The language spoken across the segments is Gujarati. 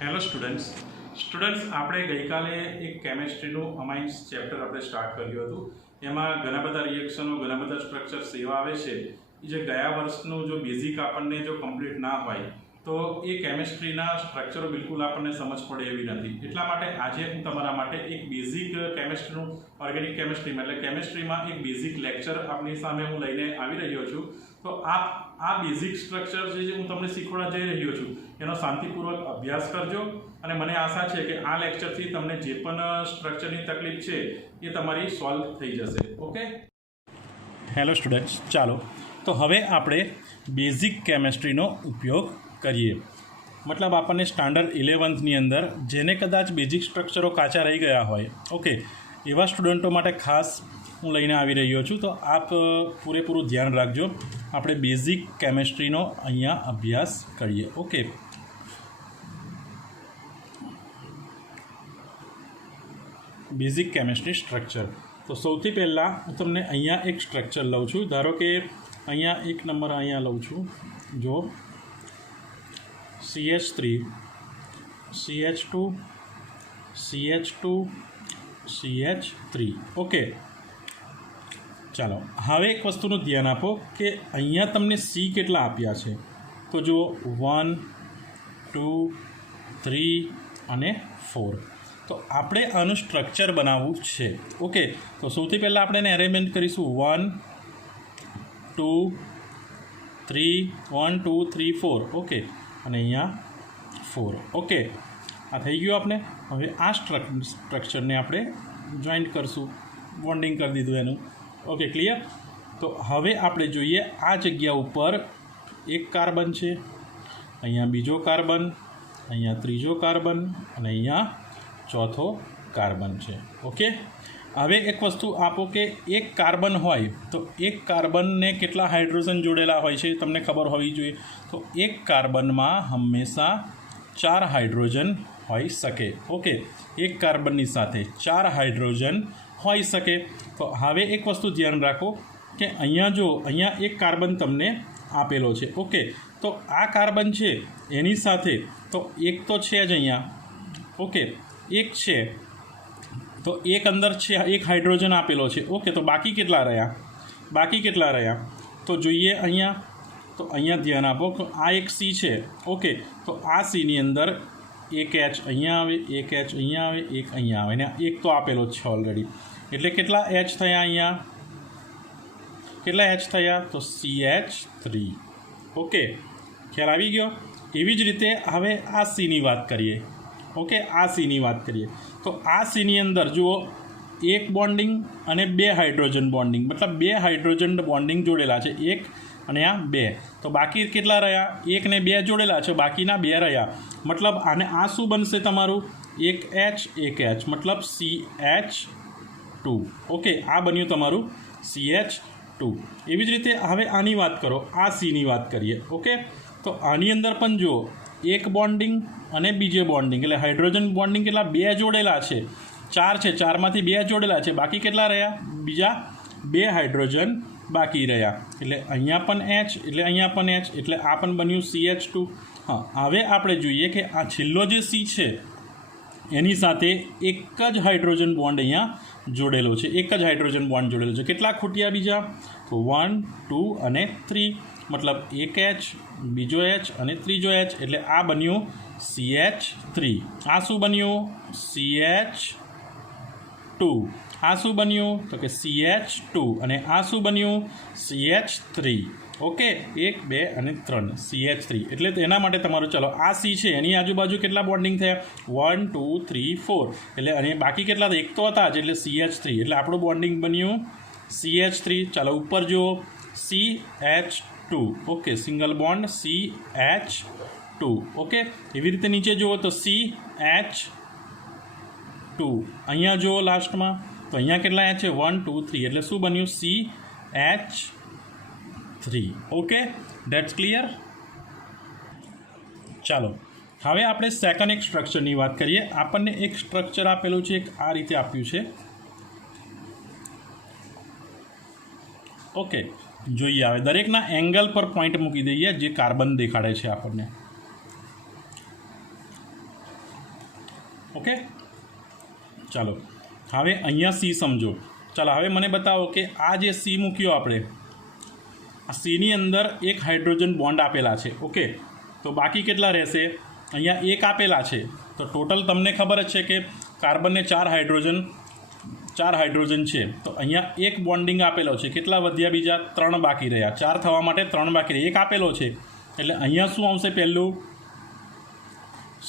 હેલો સ્ટુડન્ટ્સ આપણે ગઈકાલે એક કેમેસ્ટ્રીનું અમાઇન્સ ચેપ્ટર આપણે સ્ટાર્ટ કર્યું હતું। એમાં ઘણા બધા રિએક્શનો ઘણા બધા સ્ટ્રક્ચર્સ એવા આવે છે જે ગયા વર્ષનું જો બેઝિક આપણને જો કમ્પ્લીટ ના હોય તો એ કેમેસ્ટ્રીના સ્ટ્રક્ચરો બિલકુલ આપણને સમજ પડે એવી નથી। એટલા માટે આજે હું તમારા માટે એક બેઝિક કેમેસ્ટ્રીનું ઓર્ગેનિક કેમેસ્ટ્રીમાં એટલે કેમેસ્ટ્રીમાં એક બેઝિક લેક્ચર આપણી સામે હું લઈને આવી રહ્યો છું। તો આ બેઝિક સ્ટ્રક્ચર જે હું તમને શીખવાડવા જઈ રહ્યો છું એનો શાંતિપૂર્વક અભ્યાસ કરજો અને મને આશા છે કે આ લેક્ચરથી તમને જે પણ સ્ટ્રક્ચરની તકલીફ છે એ તમારી સોલ્વ થઈ જશે। ઓકે, હેલો સ્ટુડન્ટ્સ, ચાલો તો હવે આપણે બેઝિક કેમેસ્ટ્રીનો ઉપયોગ કરીએ। મતલબ આપણને સ્ટાન્ડર્ડ 11ની અંદર જેને કદાચ બેઝિક સ્ટ્રક્ચરો કાચા રહી ગયા હોય, ઓકે, એવા સ્ટુડન્ટો માટે ખાસ હું લઈને આવી રહ્યો છું। તો આપ પૂરેપૂરું ધ્યાન રાખજો। આપણે બેઝિક કેમેસ્ટ્રીનો અહીંયા અભ્યાસ કરીએ। Okay, basic chemistry structure. તો સૌથી પહેલાં હું તમને અહીંયા એક સ્ટ્રક્ચર લઉં છું। ધારો કે અહીંયા એક નંબર અહીંયા લઉં છું, જો CH3 CH2 CH2 CH3। Okay, ચાલો હવે એક વસ્તુનું ધ્યાન આપો કે અહીંયા તમને C કેટલા આપ્યા છે। તો જુઓ 1 2 3 અને 4। તો આપણે આનું સ્ટ્રક્ચર બનાવવું છે। ઓકે, તો સૌથી પહેલાં આપણે એને અરેન્જમેન્ટ કરીશું 1 2 3 1 2 3 4। ઓકે, અને અહીંયા 4। ઓકે, આ થઈ ગયું આપણે। હવે આ સ્ટ્રક્ચરને આપણે જોઈન્ટ કરશું, બોન્ડિંગ કરી દીધું એનું। Okay, clear. તો હવે આપણે જોઈએ આ જગ્યા ઉપર એક કાર્બન છે, અહીંયા બીજો કાર્બન, અહીંયા ત્રીજો કાર્બન અને અહીંયા ચોથો કાર્બન છે। ઓકે, હવે એક વસ્તુ આપો કે એક કાર્બન હોય તો એક કાર્બનને કેટલા હાઇડ્રોજન જોડેલા હોય છે તમને ખબર હોવી જોઈએ। તો એક કાર્બનમાં હંમેશા 4 હાઇડ્રોજન હોઈ શકે। ઓકે, એક કાર્બનની સાથે 4 હાઇડ્રોજન હોઈ શકે। તો હવે એક વસ્તુ ધ્યાન રાખો કે અહીંયા જો અહીંયા એક કાર્બન તમને આપેલો છે। ઓકે, તો આ કાર્બન છે એની સાથે તો એક તો છે જ અહીંયા, ઓકે, એક છે તો એક અંદર છે, એક હાઇડ્રોજન આપેલો છે। ઓકે, તો બાકી કેટલા રહ્યા? તો જોઈએ અહીંયા, તો અહીંયા ધ્યાન આપો કે આ એક C છે। ઓકે, તો આ Cની અંદર એક H અહીંયા આવે, એક H અહીંયા આવે, એક અહીંયા આવે, અને એક તો આપેલો જ છે ઓલરેડી। એટલે કેટલા H થયા અહીંયા? કેટલા H થયા? તો CH3। ઓકે, ખ્યાલ આવી ગયો। એવી જ રીતે હવે આ Cની વાત કરીએ। ઓકે, આ Cની વાત કરીએ તો આ Cની અંદર જુઓ એક બોન્ડિંગ અને 2 હાઇડ્રોજન બોન્ડિંગ, મતલબ 2 હાઇડ્રોજન બોન્ડિંગ જોડેલા છે, એક અને આ 2। તો બાકી કેટલા રહ્યા? 1 ને 2 જોડેલા છે, બાકીના 2 રહ્યા। મતલબ આને આ શું બનશે તમારું? એક H એક H, મતલબ CH2। ઓકે, આ બન્યું તમારું CH2। એવી જ રીતે હવે આની વાત કરો, આ Cની વાત કરીએ। ઓકે, તો આની અંદર પણ જુઓ એક બોન્ડિંગ અને બીજે બોન્ડિંગ, એટલે હાઇડ્રોજન બોન્ડિંગ કેટલા? 2 જોડેલા છે, 4 છે, 4માંથી 2 જોડેલા છે, બાકી કેટલા રહ્યા? બીજા 2 હાઇડ્રોજન બાકી રહ્યા। એટલે અહીંયા પણ H, એટલે અહીંયા પણ H, એટલે આ પણ બન્યું CH2। હા, હવે આપણે જોઈએ કે આ છેલ્લો જે C છે એની સાથે એક જ હાઇડ્રોજન બોન્ડ અહીંયા જોડેલો છે, એક જ હાઇડ્રોજન બોન્ડ જોડેલો છે। કેટલા ખૂટ્યા બીજા? તો 1 2 અને 3, મતલબ એક H, બીજો H અને ત્રીજો H, એટલે આ બન્યું CH3। આ શું બન્યું? CH2। આ શું બન્યું? તો કે CH2, અને આ શું બન્યું? CH3। ઓકે, 1 2 અને 3 CH3। એટલે તેના માટે તમારું, ચલો આ C છે એની આજુબાજુ કેટલા બોન્ડિંગ થયા? 1 2 3 4, એટલે અને બાકી કેટલા? એક તો હતા જ, એટલે CH3, એટલે આપણું બોન્ડિંગ બન્યું CH3। ચાલો ઉપર જુઓ CH2। Okay, single bond CH2। Okay, એવી રીતે નીચે જુઓ તો CH2। અહીંયા જુઓ લાસ્ટમાં, તો અહીંયા કેટલા છે? 1 2 3, એટલે શું બન્યું? CH3। Okay, that's clear. ચાલો હવે આપણે સેકન્ડ એક સ્ટ્રક્ચરની વાત કરીએ। આપણને એક સ્ટ્રક્ચર આપેલું છે, એક આ રીતે આપ્યું છે। ઓકે, જોઈએ આવે દરેકના એંગલ પર પોઈન્ટ મૂકી દઈએ જે કાર્બન દેખાડે છે આપણને। ઓકે, ચાલો હવે અહીંયા સી સમજો. ચાલો હવે મને બતાવો કે આ જે સી મૂક્યો આપણે, આ સીની અંદર એક હાઇડ્રોજન બોન્ડ આપેલા છે. ઓકે, તો બાકી કેટલા રહેશે? અહીંયા એક આપેલા છે, તો ટોટલ તમને ખબર જ છે કે કાર્બનને ચાર હાઇડ્રોજન છે, તો અહીંયા એક બોન્ડિંગ આપેલો છે. કેટલા વધ્યા? બીજા 3 બાકી રહ્યા. 4 થવા માટે 3 બાકી રહ્યા. એક આપેલો છે એટલે અહીંયા શું આવશે? પહેલું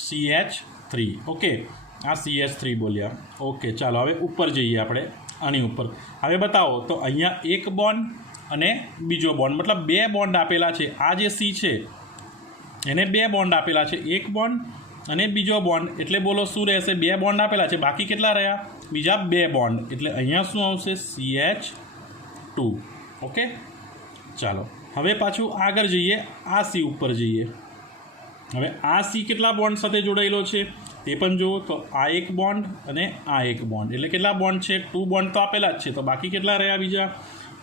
CH3. ઓકે, આ CH3 બોલ્યા. ઓકે, ચાલો હવે ઉપર જઈએ આપણે આની ઉપર. હવે બતાવો તો અહીંયા એક બોન્ડ અને બીજો બોન્ડ, મતલબ 2 બોન્ડ આપેલા છે. આ જે સી છે એને 2 બોન્ડ આપેલા છે, એક બોન્ડ અને બીજો બોન્ડ. એટલે બોલો શું રહેશે? 2 બોન્ડ આપેલા છે, બાકી કેટલા રહ્યા? બીજા 2 બોન્ડ. એટલે અહીંયા શું આવશે? CH2. ઓકે, ચાલો હવે પાછું આગળ જઈએ, આ સી ઉપર જઈએ. હવે આ સી કેટલા બોન્ડ સાથે જોડાયેલો છે તે પણ જુઓ. તો આ એક બોન્ડ અને આ એક બોન્ડ, એટલે કેટલા બોન્ડ છે? 2 બોન્ડ તો આપેલા જ છે, તો બાકી કેટલા રહ્યા? બીજા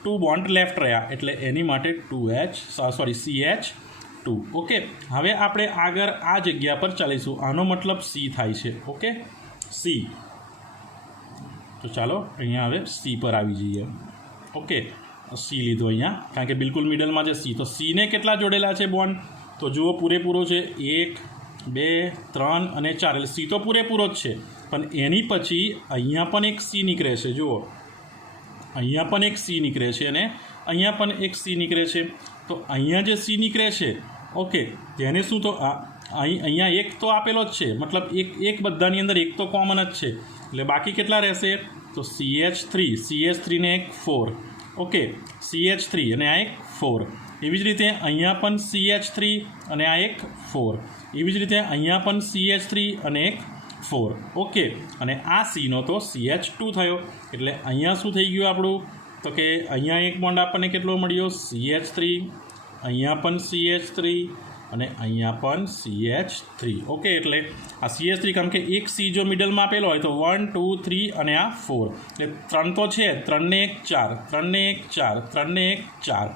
2 બોન્ડ લેફ્ટ રહ્યા, એટલે એની માટે CH2. ઓકે, હવે આપણે આગળ આ જગ્યા પર ચાલીશું. આનો મતલબ સી થાય છે. Okay, C. તો ચાલો અહીંયા હવે સી પર આવી જઈએ. ઓકે, સી લીધો અહીંયા, કારણ કે બિલકુલ મિડલમાં છે સી. તો સીને કેટલા જોડેલા છે બોન્ડ? તો જુઓ પૂરેપૂરો છે, 1 2 3 અને 4. એટલે સી તો પૂરેપૂરો જ છે, પણ એની પછી અહીંયા પણ એક સી નીકળે છે. જુઓ અહીંયા પણ એક સી નીકળે છે અને અહીંયા પણ એક સી નીકળે છે. તો અહીંયા જે સી નીકળે છે, ઓકે, તેને શું? તો અહીંયા એક તો આપેલો જ છે, મતલબ એક બધાની અંદર એક તો કોમન જ છે. એટલે બાકી કેટલા રહેશે? તો CH3 ને એક 4. ઓકે, CH3 અને આ એક 4. એવી જ રીતે અહીંયા પણ CH3 અને આ એક 4. એવી જ રીતે અહીંયા પણ CH3 અને એક 4. ઓકે, અને આ સીનો તો CH2 થયો. એટલે અહીંયા શું થઈ ગયું આપણું? તો કે અહીંયા એક બોન્ડ આપણને કેટલો મળ્યો? CH3. અહીંયા પણ CH3 અને અહીંયા પણ CH3. ઓકે, એટલે આ CH3, કારણ કે એક સી જો મિડલમાં આપેલો હોય તો 1 2 3 અને આ 4, એટલે 3 તો છે, 3 ને 1 4, 3 ને 1 4, 3 ને 1 4.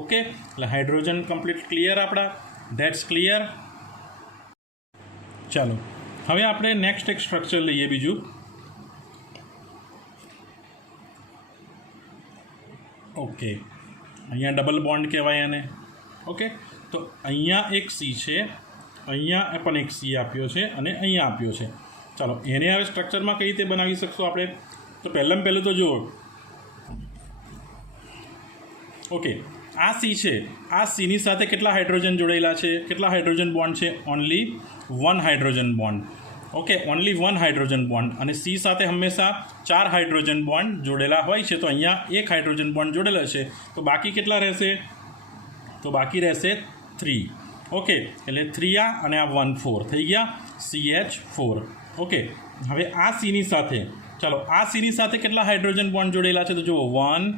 ઓકે, એટલે હાઇડ્રોજન કમ્પ્લીટ ક્લિયર આપણા. That's clear. ચાલો હવે આપણે નેક્સ્ટ એક સ્ટ્રક્ચર લઈએ બીજું. ઓકે, અહીંયા ડબલ બોન્ડ કહેવાય એને. ઓકે, તો અહીંયા એક સી છે, અહીંયા પણ એક સી આપ્યો છે અને અહીંયા આપ્યો છે. ચાલો એને હવે સ્ટ્રક્ચરમાં કઈ રીતે બનાવી શકશું આપણે? તો પહેલું તો જુઓ. ઓકે, આ સી છે, આ સીની સાથે કેટલા હાઇડ્રોજન જોડાયેલા છે? કેટલા હાઇડ્રોજન બોન્ડ છે? Only 1 hydrogen bond. Okay, only 1 hydrogen bond. અને સી સાથે હંમેશા 4 હાઇડ્રોજન બોન્ડ જોડેલા હોય છે, તો અહીંયા 1 હાઇડ્રોજન બોન્ડ જોડેલો છે. તો બાકી કેટલા રહેશે? તો બાકી રહેશે 3. ઓકે, એટલે 3 આ અને આ 1 4 થઈ ગયા CH4. ઓકે, હવે આ સીની સાથે, ચાલો આ સીની સાથે કેટલા હાઇડ્રોજન બોન્ડ જોડેલા છે? તો જુઓ 1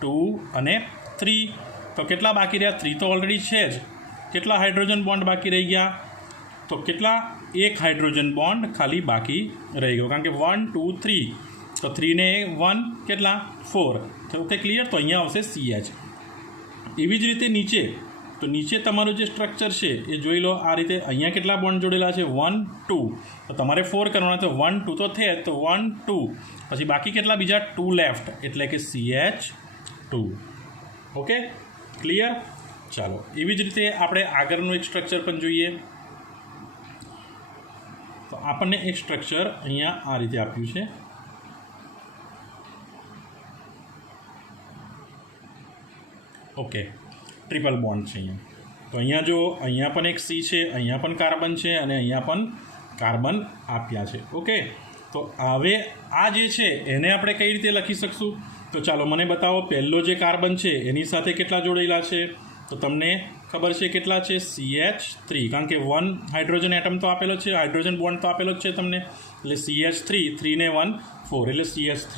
2 અને 3. તો કેટલા બાકી રહ્યા? 3 તો ઓલરેડી છે જ. કેટલા હાઇડ્રોજન બોન્ડ બાકી રહી ગયા? તો કેટલા? 1 હાઇડ્રોજન બોન્ડ ખાલી બાકી રહી ગયો, કારણ કે 1 2 3. તો 3 ને 1 કેટલા? 4. Okay, clear. તો અહીંયા આવશે CH. એવી જ રીતે નીચે, તો નીચે તમારું જે સ્ટ્રક્ચર છે એ જોઈ લો. આ રીતે અહીંયા કેટલા બોન્ડ જોડેલા છે? 1 2. તો તમારે 4 કરવાના, તો 1 2 તો થયા, તો 1 2. પછી બાકી કેટલા? બીજા 2 લેફ્ટ, એટલે કે CH2. Okay, clear. ચાલો એવી જ રીતે આપણે આગળનું એક સ્ટ્રક્ચર પણ જોઈએ. તો આપણને એક સ્ટ્રક્ચર અહીંયા આ રીતે આપ્યું છે. ઓકે, ટ્રિપલ બોન્ડ છે અહીંયા. તો અહીંયા જો અહીંયા પણ એક સી છે, અહીંયા પણ કાર્બન છે અને અહીંયા પણ કાર્બન આપ્યા છે. ઓકે, તો હવે આ જે છે એને આપણે કઈ રીતે લખી શકશું? તો ચાલો મને બતાવો. પહેલો જે કાર્બન છે એની સાથે કેટલા જોડેલા છે? તો તમને ખબર છે કેટલા છે? CH3, કારણ કે 1 હાઇડ્રોજન એટમ તો આપેલો છે, હાઇડ્રોજન બોન્ડ તો આપેલો જ છે તમને. એટલે CH3, 3 ને 1 4, એટલે CH3.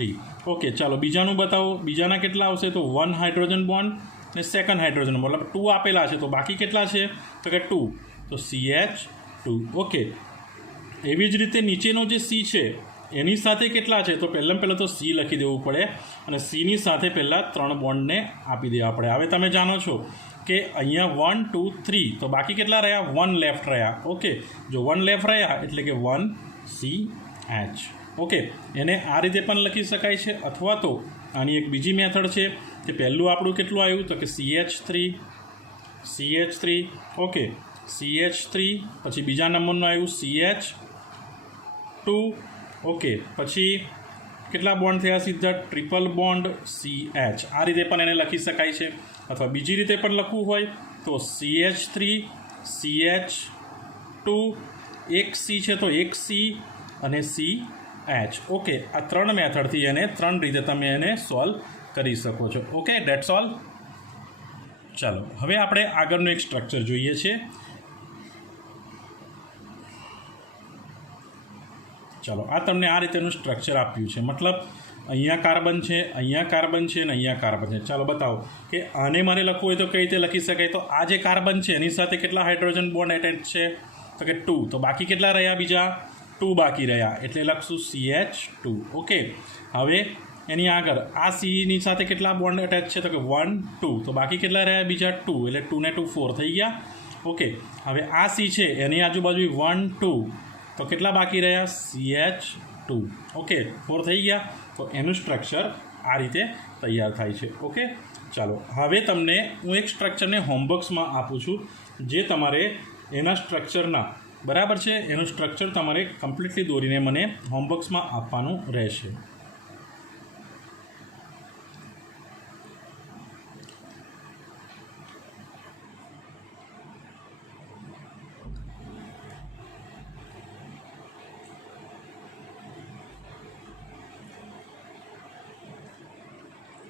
ઓકે, ચાલો બીજાનું બતાવો. બીજાના કેટલા આવશે? તો 1 હાઇડ્રોજન બોન્ડ ને સેકન્ડ હાઇડ્રોજન બોન્ડ, મતલબ 2 આપેલા છે. તો બાકી કેટલા છે? તો કે 2, તો CH2. ઓકે, એવી જ રીતે નીચેનો જે સી છે એની સાથે કેટલા છે? તો પહેલાં તો સી લખી દેવું પડે અને સીની સાથે પહેલાં 3 બોન્ડને આપી દેવા પડે. હવે તમે જાણો છો કે અહીંયા 1 2 3, તો બાકી કેટલા રહ્યા? 1 લેફ્ટ રહ્યા. ઓકે, જો 1 લેફ્ટ રહ્યા એટલે કે 1 CH. ઓકે, એને આ રીતે પણ લખી શકાય છે, અથવા તો આની એક બીજી મેથડ છે કે પહેલું આપણું કેટલું આવ્યું તો કે CH3. ઓકે, CH3 પછી બીજા નંબરનું આવ્યું CH2. ઓકે, પછી કેટલા બોન્ડ થયા સીધા ટ્રિપલ બોન્ડ CH. આ રીતે પણ એને લખી શકાય છે, અથવા બીજી રીતે પણ લખવું હોય તો CH3 CH2 એક C છે તો એક C અને CH. ઓકે, આ ત્રણ મેથડથી એને ત્રણ રીતે તમે એને સોલ્વ કરી શકો છો. Okay, dates all. ચાલો હવે આપણે આગળનું એક સ્ટ્રક્ચર જોઈએ છે. ચાલો, આ તમને આ રીતેનું સ્ટ્રક્ચર આપ્યું છે, મતલબ અહીંયા કાર્બન છે, અહીંયા કાર્બન છે અને અહીંયા કાર્બન છે. ચાલો બતાવો કે આને મારે લખવું હોય તો કઈ રીતે લખી શકાય. તો આ જે કાર્બન છે એની સાથે કેટલા હાઇડ્રોજન બોન્ડ એટેચ છે તો કે 2. તો બાકી કેટલા રહ્યા? બીજા 2 બાકી રહ્યા, એટલે લખશું CH2. ઓકે, હવે એની આગળ આ Cની સાથે કેટલા બોન્ડ એટેચ છે તો કે 1 2. તો બાકી કેટલા રહ્યા? બીજા 2, એટલે 2 ને 2 4 થઈ ગયા. ઓકે, હવે આ C છે એની આજુબાજુ 1 2, તો કેટલા બાકી રહ્યા? CH2. ઓકે, 4 થઈ ગયા. તો એનું સ્ટ્રક્ચર આ રીતે તૈયાર થાય છે. ઓકે, ચાલો હવે તમને હું એક સ્ટ્રક્ચરને હોમવર્ક્સમાં આપું છું, જે તમારે એના સ્ટ્રક્ચરના બરાબર છે એનું સ્ટ્રક્ચર તમારે કમ્પ્લીટલી દોરીને મને હોમવર્ક્સમાં આપવાનું રહેશે.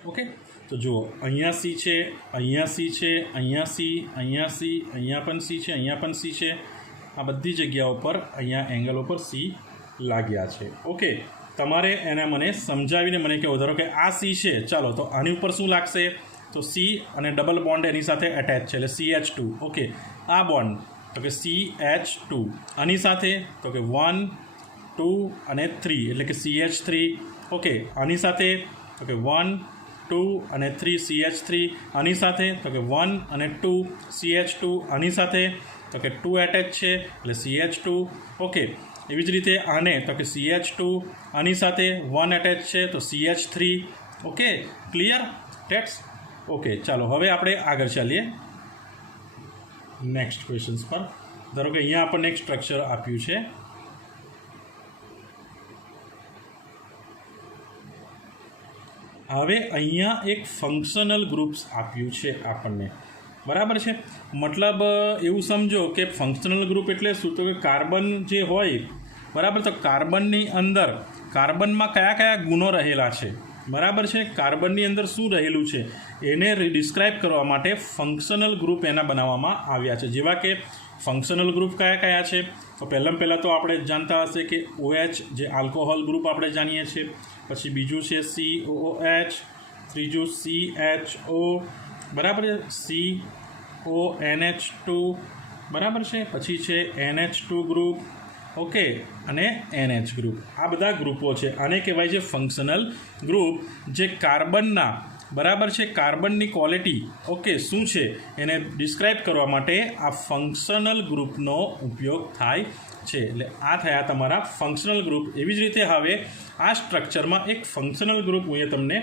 ઓકે, તો જુઓ અહીંયા C છે, અહીંયા C છે, અહીંયા C, અહીંયા C, અહીંયા પણ C છે, અહીંયા પણ C છે. આ બધી જગ્યાઓ પર અહીંયા એંગલ ઉપર C લાગ્યા છે. ઓકે, તમારે એને મને સમજાવીને મને કહેવું, ધારો કે આ C છે, ચાલો તો આની ઉપર શું લાગશે તો C અને ડબલ બોન્ડ એની સાથે એટેચ છે એટલે CH2. ઓકે, આ બોન્ડ તો કે CH2, આની સાથે તો કે 1 2 અને 3 એટલે કે CH3. ઓકે, આની સાથે તો કે 1 2 અને 3 CH3, આની સાથે તો કે 1 અને 2 CH2, આની સાથે તો કે 2 એટેચ છે એટલે CH2. ઓકે, એવી જ રીતે આને તો કે CH2, આની સાથે 1 એટેચ છે તો CH3. Okay, clear tax. Okay, ચાલો હવે આપણે આગળ ચાલીએ નેક્સ્ટ ક્વેશ્ચન્સ પર. ધારો કે અહીંયા આપણને એક સ્ટ્રક્ચર આપ્યું છે. હવે અહીંયા એક ફંક્શનલ ગ્રુપ્સ આપ્યું છે આપણને, બરાબર છે. મતલબ એવું સમજો કે ફંક્શનલ ગ્રુપ એટલે શું તો કે કાર્બન જે હોય, બરાબર, તો કાર્બનની અંદર કાર્બનમાં કયા કયા ગુણો રહેલા છે, બરાબર છે. કાર્બનની અંદર શું રહેલું છે એને ડિસ્ક્રાઇબ કરવા માટે ફંક્શનલ ગ્રુપ એના બનાવવામાં આવ્યા છે. જેવા કે ફંક્શનલ ગ્રુપ કયા કયા છે તો પહેલાં તો આપણે જાણતા હશે કે OH જે આલ્કોહોલ ગ્રુપ આપણે જાણીએ છીએ, પછી બીજું છે COOH, ત્રીજું CHO, બરાબર છે, CONH2, બરાબર છે, પછી છે NH2 ગ્રુપ. ઓકે, અને NH ગ્રુપ. આ બધા ગ્રુપો છે, આને કહેવાય છે ફંક્શનલ ગ્રુપ, જે કાર્બનના બરાબર છે કાર્બનની ક્વોલિટી ઓકે શું છે એને ડિસ્ક્રાઇબ કરવા માટે આ ફંક્શનલ ગ્રુપનો ઉપયોગ થાય છે. એટલે આ થયા તમારા ફંક્શનલ ગ્રુપ. એવી જ રીતે હવે આ સ્ટ્રક્ચરમાં એક ફંક્શનલ ગ્રુપ હું એ તમને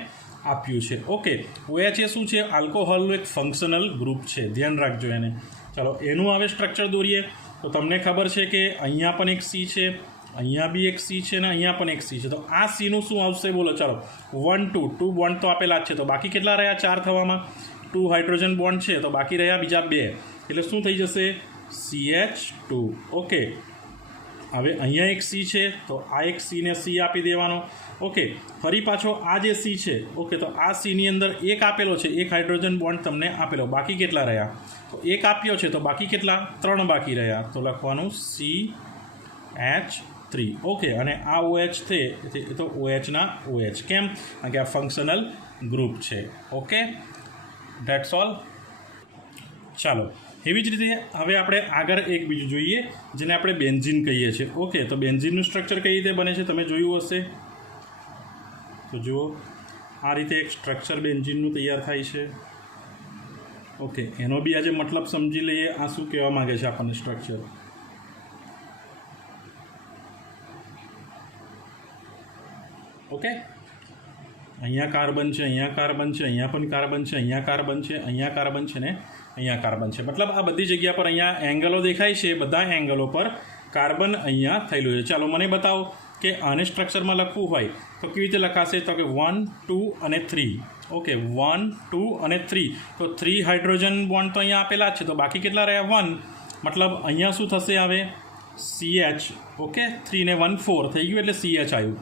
આપ્યું છે. ઓકે, OH એ શું છે? આલ્કોહોલનું એક ફંક્શનલ ગ્રુપ છે, ધ્યાન રાખજો એને. ચાલો એનું હવે સ્ટ્રક્ચર દોરીએ તો તમને ખબર છે કે અહીંયા પણ એક C છે, અહીંયા બી એક C છે ને અહીંયા પણ એક C છે. તો આ Cનું શું આવશે બોલો? ચાલો 1 2 બોન્ડ તો આપેલા જ છે, તો બાકી કેટલા રહ્યા 4 થવામાં? 2 હાઇડ્રોજન બોન્ડ છે તો બાકી રહ્યા બીજા 2, એટલે શું થઈ જશે? CH2. ઓકે, હવે અહીંયા એક C છે તો આ એક C ને C આપી દેવાનો. ઓકે, ફરી પાછો આ જે C છે, ઓકે, તો આ Cની અંદર એક આપેલો છે, એક હાઇડ્રોજન બોન્ડ તમને આપેલો, બાકી કેટલા રહ્યા? તો એક આપ્યો છે તો બાકી કેટલા? 3 બાકી રહ્યા, તો લખવાનું CH3. ઓકે, અને આ OH છે એ તો OHના OH. કેમ? કારણ કે આ ફંક્શનલ ગ્રુપ છે. Okay, that's all. ચાલો એવી જ રીતે હવે આપણે આગળ એક બીજું જોઈએ જેને આપણે બેન્ઝીન કહીએ છીએ. ઓકે, તો બેન્ઝીનનું સ્ટ્રક્ચર કઈ રીતે બને છે તમે જોયું હશે. તો જુઓ આ રીતે એક સ્ટ્રક્ચર બેન્ઝીનનું તૈયાર થાય છે. ઓકે, એનો બી આજે મતલબ સમજી લઈએ, આ શું કહેવા માગે છે આપણને સ્ટ્રક્ચર. ઓકે, અહીંયા કાર્બન છે, અહીંયા કાર્બન છે, અહીંયા પણ કાર્બન છે, અહીંયા કાર્બન છે, અહીંયા કાર્બન છે ને અહીંયા કાર્બન છે. મતલબ આ બધી જગ્યા પર અહીંયા એંગલો દેખાય છે, બધા એંગલો પર કાર્બન અહીંયા થયેલું છે. ચાલો મને બતાવો કે આને સ્ટ્રક્ચરમાં લખવું હોય તો કેવી રીતે લખાશે? તો કે 1, 2 અને 3. ઓકે, 1, 2 અને 3. તો 3 હાઇડ્રોજન બોન્ડ તો અહીંયા આપેલા જ છે, તો બાકી કેટલા રહ્યા? 1. મતલબ અહીંયા શું થશે? આવે CH. ઓકે, 3 ને 1 4 થઈ ગયું એટલે CH આવ્યું.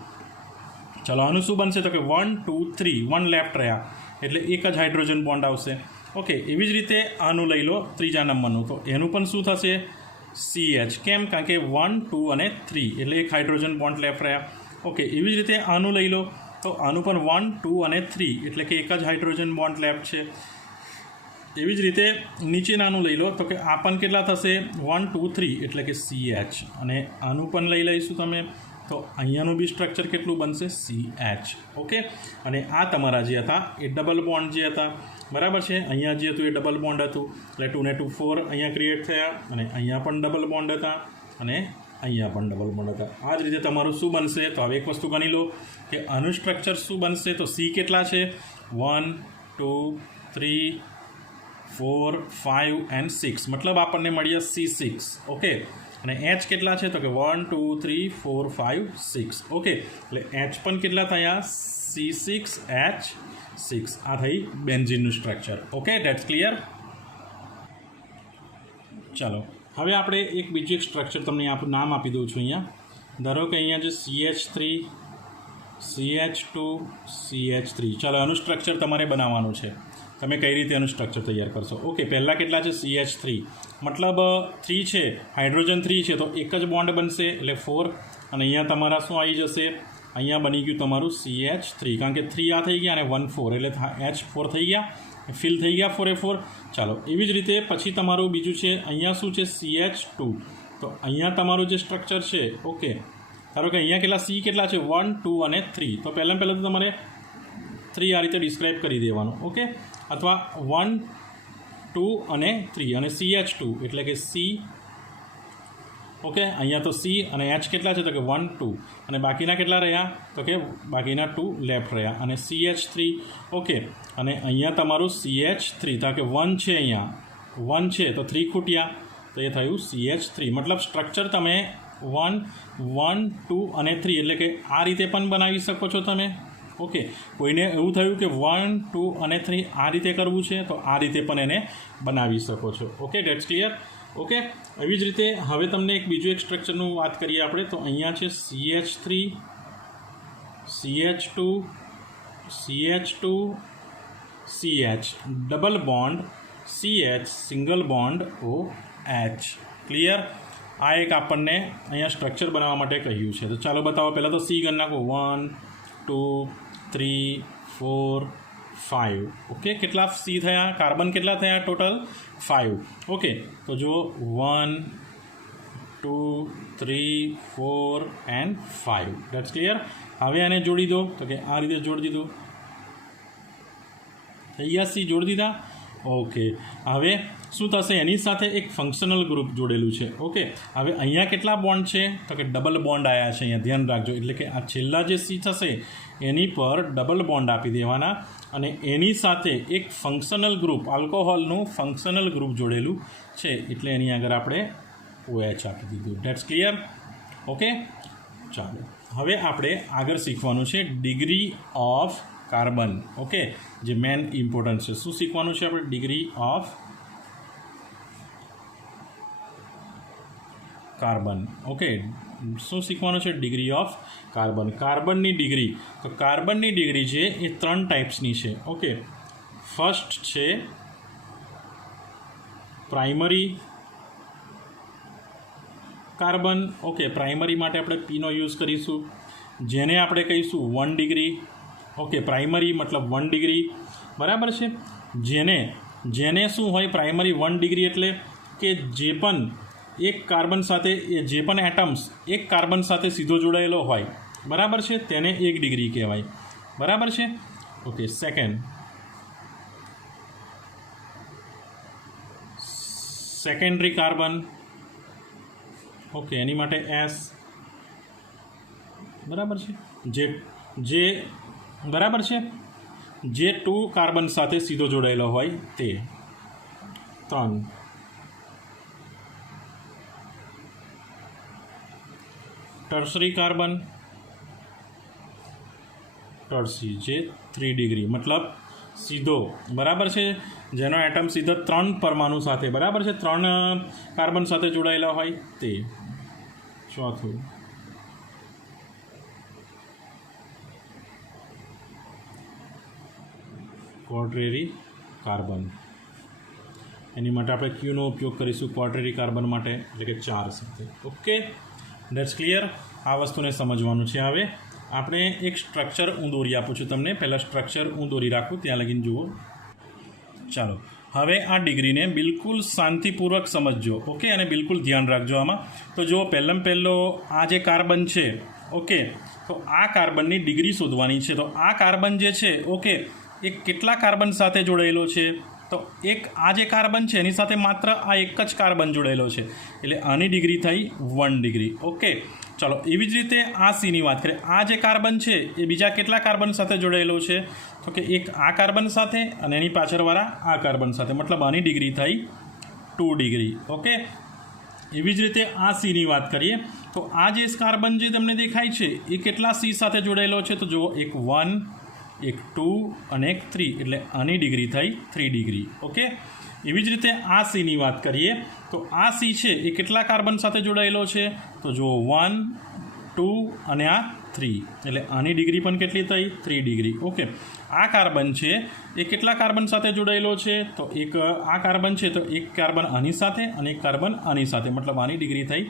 ચાલો આનું શું બનશે? તો કે 1, 2, 3, 1 લેફ્ટ રહ્યા એટલે એક જ હાઇડ્રોજન બોન્ડ આવશે. ઓકે, એવી જ રીતે આનું લઈ લો ત્રીજા નંબરનું, તો એનું પણ શું થશે? CH. કેમ? કારણ કે 1, 2 અને 3 એટલે એક હાઇડ્રોજન બોન્ડ લેફ્ટ રહ્યા. ઓકે, એવી જ રીતે આનું લઈ લો તો આનું પણ 1, 2 અને 3 એટલે કે એક જ હાઇડ્રોજન બોન્ડ લેફ્ટ છે. એવી જ રીતે નીચેનાનું લઈ લો તો કે આ પણ કેટલા થશે? 1, 2, 3 એટલે કે CH. અને આનું પણ લઈ લઈશું તમે તો અહીંયાનું બી સ્ટ્રક્ચર કેટલું બનશે? CH. ઓકે, અને આ તમારા જે હતા એ ડબલ બોન્ડ જે હતા, બરાબર છે. અહીંયા જે હતું એ ડબલ બોન્ડ હતું એટલે 2 ને 2 4 અહીંયા ક્રિએટ થયા અને અહીંયા પણ ડબલ બોન્ડ હતા અને અહીંયા પણ ડબલ બોન્ડ હતા. આ જ રીતે તમારું શું બનશે? તો હવે એક વસ્તુ ગણી લો કે આનું સ્ટ્રક્ચર શું બનશે? તો C કેટલા છે? 1, 2, 3, 4, 5 and 6. મતલબ આપણને મળ્યા C6. ઓકે, અને H કેટલા છે? તો કે 1, 2, 3, 4, 5, 6. ઓકે, એટલે H પણ કેટલા થયા? C6H6. આ થઈ બેન્ઝીનનું સ્ટ્રક્ચર. Okay, that's clear. ચાલો હવે આપણે એક બીજું એક સ્ટ્રક્ચર તમને નામ આપી દઉં છું. અહીંયા ધારો કે અહીંયા જે CH3, CH2, CH3. ચાલો આનું સ્ટ્રક્ચર તમારે બનાવવાનું છે. તમે કઈ રીતે એનું સ્ટ્રક્ચર તૈયાર કરશો? ઓકે, પહેલાં કેટલા છે? CH3. મતલબ 3 છે, હાઇડ્રોજન 3 છે તો એક જ બોન્ડ બનશે એટલે 4. અને અહીંયા તમારા શું આવી જશે? અહીંયા બની ગયું તમારું CH3 કારણ કે 3 આ થઈ ગયા અને 1 4 એટલે H4 થઈ ગયા, ફિલ થઈ ગયા 4 એ 4. ચાલો એવી જ રીતે પછી તમારું બીજું છે અહીંયા શું છે? CH2. તો અહીંયા તમારું જે સ્ટ્રક્ચર છે, ઓકે, ધારો કે અહીંયા કેટલા C કેટલા છે? 1, 2 અને 3. તો પહેલાં તો તમારે 3 આ રીતે ડિસ્ક્રાઇબ કરી દેવાનું. ઓકે, અથવા 1, 2 અને 3 અને CH2 એટલે કે C. ઓકે, અહીંયા તો C અને H કેટલા છે? તો કે 1, 2 અને બાકીના કેટલા રહ્યા? તો કે બાકીના 2 લેફ્ટ રહ્યા અને CH3. ઓકે, અને અહીંયા તમારું CH3 તો કે 1 છે, અહીંયા 1 છે તો 3 ખૂટ્યા તો એ થયું CH3. મતલબ સ્ટ્રક્ચર તમે 1, 1, 2 અને 3 એટલે કે આ રીતે પણ બનાવી શકો છો તમે. ઓકે, કોઈને એવું થયું કે 1, 2 અને 3 આ રીતે કરવું છે તો આ રીતે પણ એને બનાવી શકો છો. Okay, that's clear. ઓકે, એવી જ રીતે હવે તમને એક બીજું એક સ્ટ્રક્ચરનું વાત કરીએ આપણે. તો અહીંયા છે CH3, CH2, CH2, CH double bond, CH single bond OH. Clear. આ એક આપણને અહીંયા સ્ટ્રક્ચર બનાવવા માટે કહ્યું છે. તો ચાલો બતાવો. પહેલાં તો C ગણ નાખો. 1, 2, 3, 4, 5. ઓકે, કેટલા C થયા? કાર્બન કેટલા થયા ટોટલ? 5. ઓકે, તો જો 1, 2, 3, 4 and 5. That's clear. હવે આને જોડી દો તો કે આ રીતે જોડી દીધું. થઈ ગયા? C જોડી દીધા. ઓકે, હવે શું થશે? એની સાથે એક ફંક્શનલ ગ્રુપ જોડેલું છે. ઓકે, હવે અહીંયા કેટલા બોન્ડ છે? તો કે ડબલ બોન્ડ આવ્યા છે. અહીંયા ધ્યાન રાખજો. એટલે કે આ છેલ્લા જે C થશે એની પર ડબલ બોન્ડ આપી દેવાના અને એની સાથે એક ફંક્શનલ ગ્રુપ, આલ્કોહોલનું ફંક્શનલ ગ્રુપ જોડેલું છે એટલે એની આગળ આપણે OH આપી દીધું. That's clear. ઓકે, ચાલો હવે આપણે આગળ શીખવાનું છે ડિગ્રી ઓફ કાર્બન. ઓકે, જે મેન ઇમ્પોર્ટન્ટ છે. શું શીખવાનું છે આપણે? Degree of carbon. ઓકે, શું શીખવાનું છે? Degree of carbon. કાર્બનની ડિગ્રી. તો કાર્બનની ડિગ્રી છે એ 3 ટાઈપ્સની છે. ઓકે, ફર્સ્ટ છે પ્રાઇમરી કાર્બન. ઓકે, પ્રાઇમરી માટે આપણે P નો યુઝ કરીશું, જેને આપણે કહીશું 1 ડિગ્રી. ઓકે, પ્રાઇમરી મતલબ 1 ડિગ્રી, બરાબર છે. જેને શું હોય? પ્રાઇમરી 1 ડિગ્રી એટલે કે જે પણ એક કાર્બન સાથે જે પણ એટમ્સ એક કાર્બન સાથે સીધો જોડાયેલો હોય, બરાબર છે, તેને 1 ડિગ્રી કહેવાય. બરાબર છે. Okay, secondary carbon. ઓકે, એની માટે S. બરાબર છે. જે જે બરાબર છે, જે 2 કાર્બન સાથે સીધો જોડાયેલો હોય તે 3 ટર્સરી કાર્બન ટર્સી જે 3 ડિગ્રી મતલબ સીધો બરાબર છે, જેનો એટમ સીધો 3 પરમાણુ સાથે બરાબર છે 3 કાર્બન સાથે જોડાયેલા હોય તે ચોથું ક્વોટરેરી કાર્બન. એની માટે આપણે ક્યુનો ઉપયોગ કરીશું ક્વોટરેરી કાર્બન માટે, એટલે કે 4 સાથે. Okay, that's clear. આ વસ્તુને સમજવાનું છે. હવે આપણે એક સ્ટ્રક્ચર હું દોરી આપું છું તમને. પહેલાં સ્ટ્રક્ચર હું દોરી રાખું, ત્યાં લગીને જુઓ. ચાલો, હવે આ ડિગ્રીને બિલકુલ શાંતિપૂર્વક સમજજો. ઓકે, અને બિલકુલ ધ્યાન રાખજો આમાં. તો જુઓ, પહેલો આ જે કાર્બન છે, ઓકે, તો આ કાર્બનની ડિગ્રી શોધવાની છે. તો આ કાર્બન જે છે, ઓકે, એ કેટલા કાર્બન સાથે જોડાયેલો છે? તો એક આ જે કાર્બન છે એની સાથે માત્ર આ એક જ કાર્બન જોડાયેલો છે, એટલે આની ડિગ્રી થઈ 1 ડિગ્રી. ઓકે, ચાલો, એવી જ રીતે આ સીની વાત કરીએ. આ જે કાર્બન છે એ બીજા કેટલા કાર્બન સાથે જોડાયેલો છે? તો કે એક આ કાર્બન સાથે અને એની પાછળવાળા આ કાર્બન સાથે, મતલબ આની ડિગ્રી થઈ 2 ડિગ્રી. ઓકે, એવી જ રીતે આ સીની વાત કરીએ તો આ જે કાર્બન જે તમને દેખાય છે એ કેટલા સી સાથે જોડાયેલો છે? તો જુઓ, એક 1, એક 2 અને એક 3, એટલે આની ડિગ્રી થઈ 3 ડિગ્રી. ઓકે, એવી જ રીતે આ સીની વાત કરીએ તો આ સી છે એ કેટલા કાર્બન સાથે જોડાયેલો છે? તો જુઓ, 1, 2 અને આ 3, એટલે આની ડિગ્રી પણ કેટલી થઈ? 3 ડિગ્રી. ઓકે, આ કાર્બન છે એ કેટલા કાર્બન સાથે જોડાયેલો છે? તો એક આ કાર્બન છે તો એક કાર્બન આની સાથે અને એક કાર્બન આની સાથે, મતલબ આની ડિગ્રી થઈ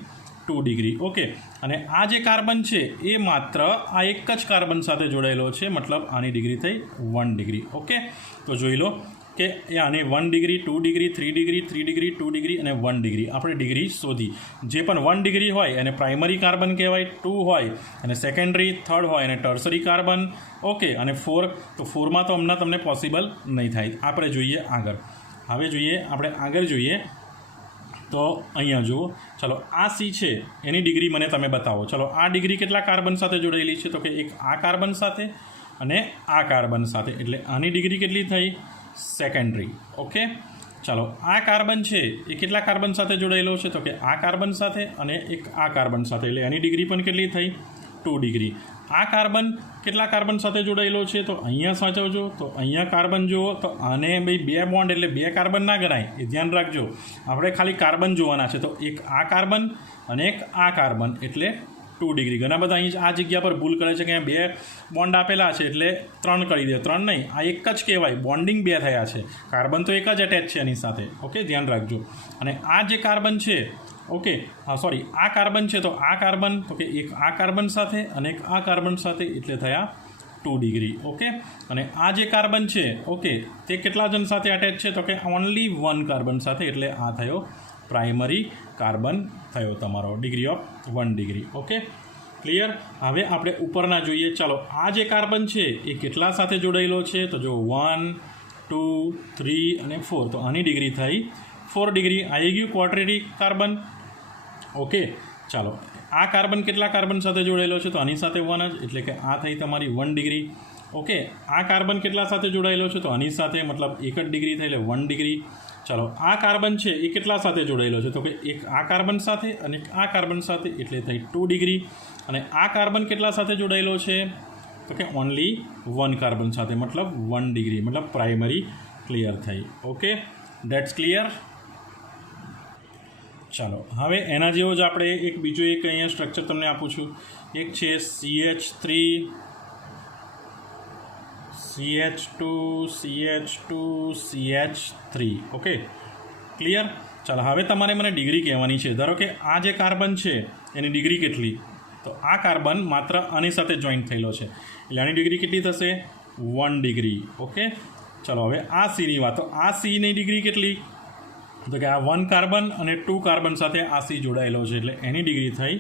2 ડિગ્રી. ઓકે, અને આ જે કાર્બન છે એ માત્ર આ એક જ કાર્બન સાથે જોડાયેલો છે, મતલબ આની ડિગ્રી થઈ 1 ડિગ્રી. ઓકે, તો જોઈ લો કે એ આને 1 degree, 2 degree, 3 degree, 3 degree, 2 degree અને 1 ડિગ્રી આપણે ડિગ્રી શોધી. જે પણ 1 ડિગ્રી હોય એને પ્રાઇમરી કાર્બન કહેવાય, 2 હોય અને સેકન્ડરી, 3 હોય અને ટર્સરી કાર્બન. ઓકે, અને 4, તો 4માં તો હમણાં તમને પોસિબલ નહીં થાય. આપણે જોઈએ આગળ. હવે જોઈએ આપણે આગળ જોઈએ તો અહીંયા જુઓ, ચલો, આ સી છે એની ડિગ્રી મને તમે બતાવો. ચલો, આ ડિગ્રી કેટલા કાર્બન સાથે જોડાયેલી છે? તો કે એક આ કાર્બન સાથે અને આ કાર્બન સાથે, એટલે આની ડિગ્રી કેટલી થઈ? સેકન્ડરી. ઓકે, ચાલો, આ કાર્બન છે એ કેટલા કાર્બન સાથે જોડાયેલો છે? તો કે આ કાર્બન સાથે અને એક આ કાર્બન સાથે, એટલે એની ડિગ્રી પણ કેટલી થઈ? 2 ડિગ્રી. આ કાર્બન કેટલા કાર્બન સાથે જોડાયેલો છે? તો અહીંયા સાચવજો. તો અહીંયા કાર્બન જુઓ તો આને ભાઈ 2 બોન્ડ એટલે 2 કાર્બન ના ગણાય, એ ધ્યાન રાખજો. આપણે ખાલી કાર્બન જોવાના છે. તો એક આ કાર્બન અને એક આ કાર્બન, એટલે 2 ડિગ્રી. ઘણા બધા અહીં આ જગ્યા પર ભૂલ કરે છે કે અહીંયા 2 બોન્ડ આપેલા છે એટલે 3 કરી દે. 3 નહીં, આ એક જ કહેવાય. બોન્ડિંગ 2 થયા છે, કાર્બન તો એક જ અટેચ છે એની સાથે. ઓકે, ધ્યાન રાખજો. અને આ જે કાર્બન છે, ઓકે, હા સોરી, આ કાર્બન છે તો આ કાર્બન, તો કે એક આ કાર્બન સાથે અને એક આ કાર્બન સાથે, એટલે થયા 2 ડિગ્રી. ઓકે, અને આ જે કાર્બન છે, ઓકે, તે કેટલા જણ સાથે અટેચ છે? તો કે ઓનલી 1 કાર્બન સાથે, એટલે આ થયો પ્રાઇમરી કાર્બન થયો તમારો, degree of 1 degree. Okay, clear. હવે આપણે ઉપરના જોઈએ. ચાલો, આ જે કાર્બન છે એ કેટલા સાથે જોડાયેલો છે? તો જો 1, 2, 3 અને 4, તો આની ડિગ્રી થઈ 4 ડિગ્રી. આવી ગયું ક્વોટરેરી કાર્બન. ઓકે, ચાલો, આ કાર્બન કેટલા કાર્બન સાથે જોડાયેલો છે? તો આની સાથે 1 જ, એટલે કે આ થઈ તમારી 1 ડિગ્રી. ઓકે, આ કાર્બન કેટલા સાથે જોડાયેલો છે? તો આની સાથે, મતલબ 1 જ ડિગ્રી થઈ, એટલે 1 ડિગ્રી. ચાલો, આ કાર્બન છે એ કેટલા સાથે જોડાયેલો છે? તો કે એક આ કાર્બન સાથે અને એક આ કાર્બન સાથે, એટલે થઈ 2 ડિગ્રી. અને આ કાર્બન કેટલા સાથે જોડાયેલો છે? તો કે ઓનલી 1 કાર્બન સાથે, મતલબ 1 ડિગ્રી, મતલબ પ્રાઇમરી ક્લિયર થઈ. Okay, that's clear. ચાલો, હવે એના જેવો જ આપણે એક બીજું એક અહીંયા સ્ટ્રક્ચર તમને આપું છું. એક છે CH3, CH2, CH2, CH3. Okay, clear. ચાલો, હવે તમારે મને ડિગ્રી કહેવાની છે. ધારો કે આ જે કાર્બન છે એની ડિગ્રી કેટલી? તો આ કાર્બન માત્ર આની સાથે જોઈન્ટ થયેલો છે, એટલે આની ડિગ્રી કેટલી થશે? 1 ડિગ્રી. ઓકે, ચાલો, હવે આ સીની વાત. તો આ સીની ડિગ્રી કેટલી? તો કે આ 1 કાર્બન અને 2 કાર્બન સાથે આ સી જોડાયેલો છે, એટલે એની ડિગ્રી થઈ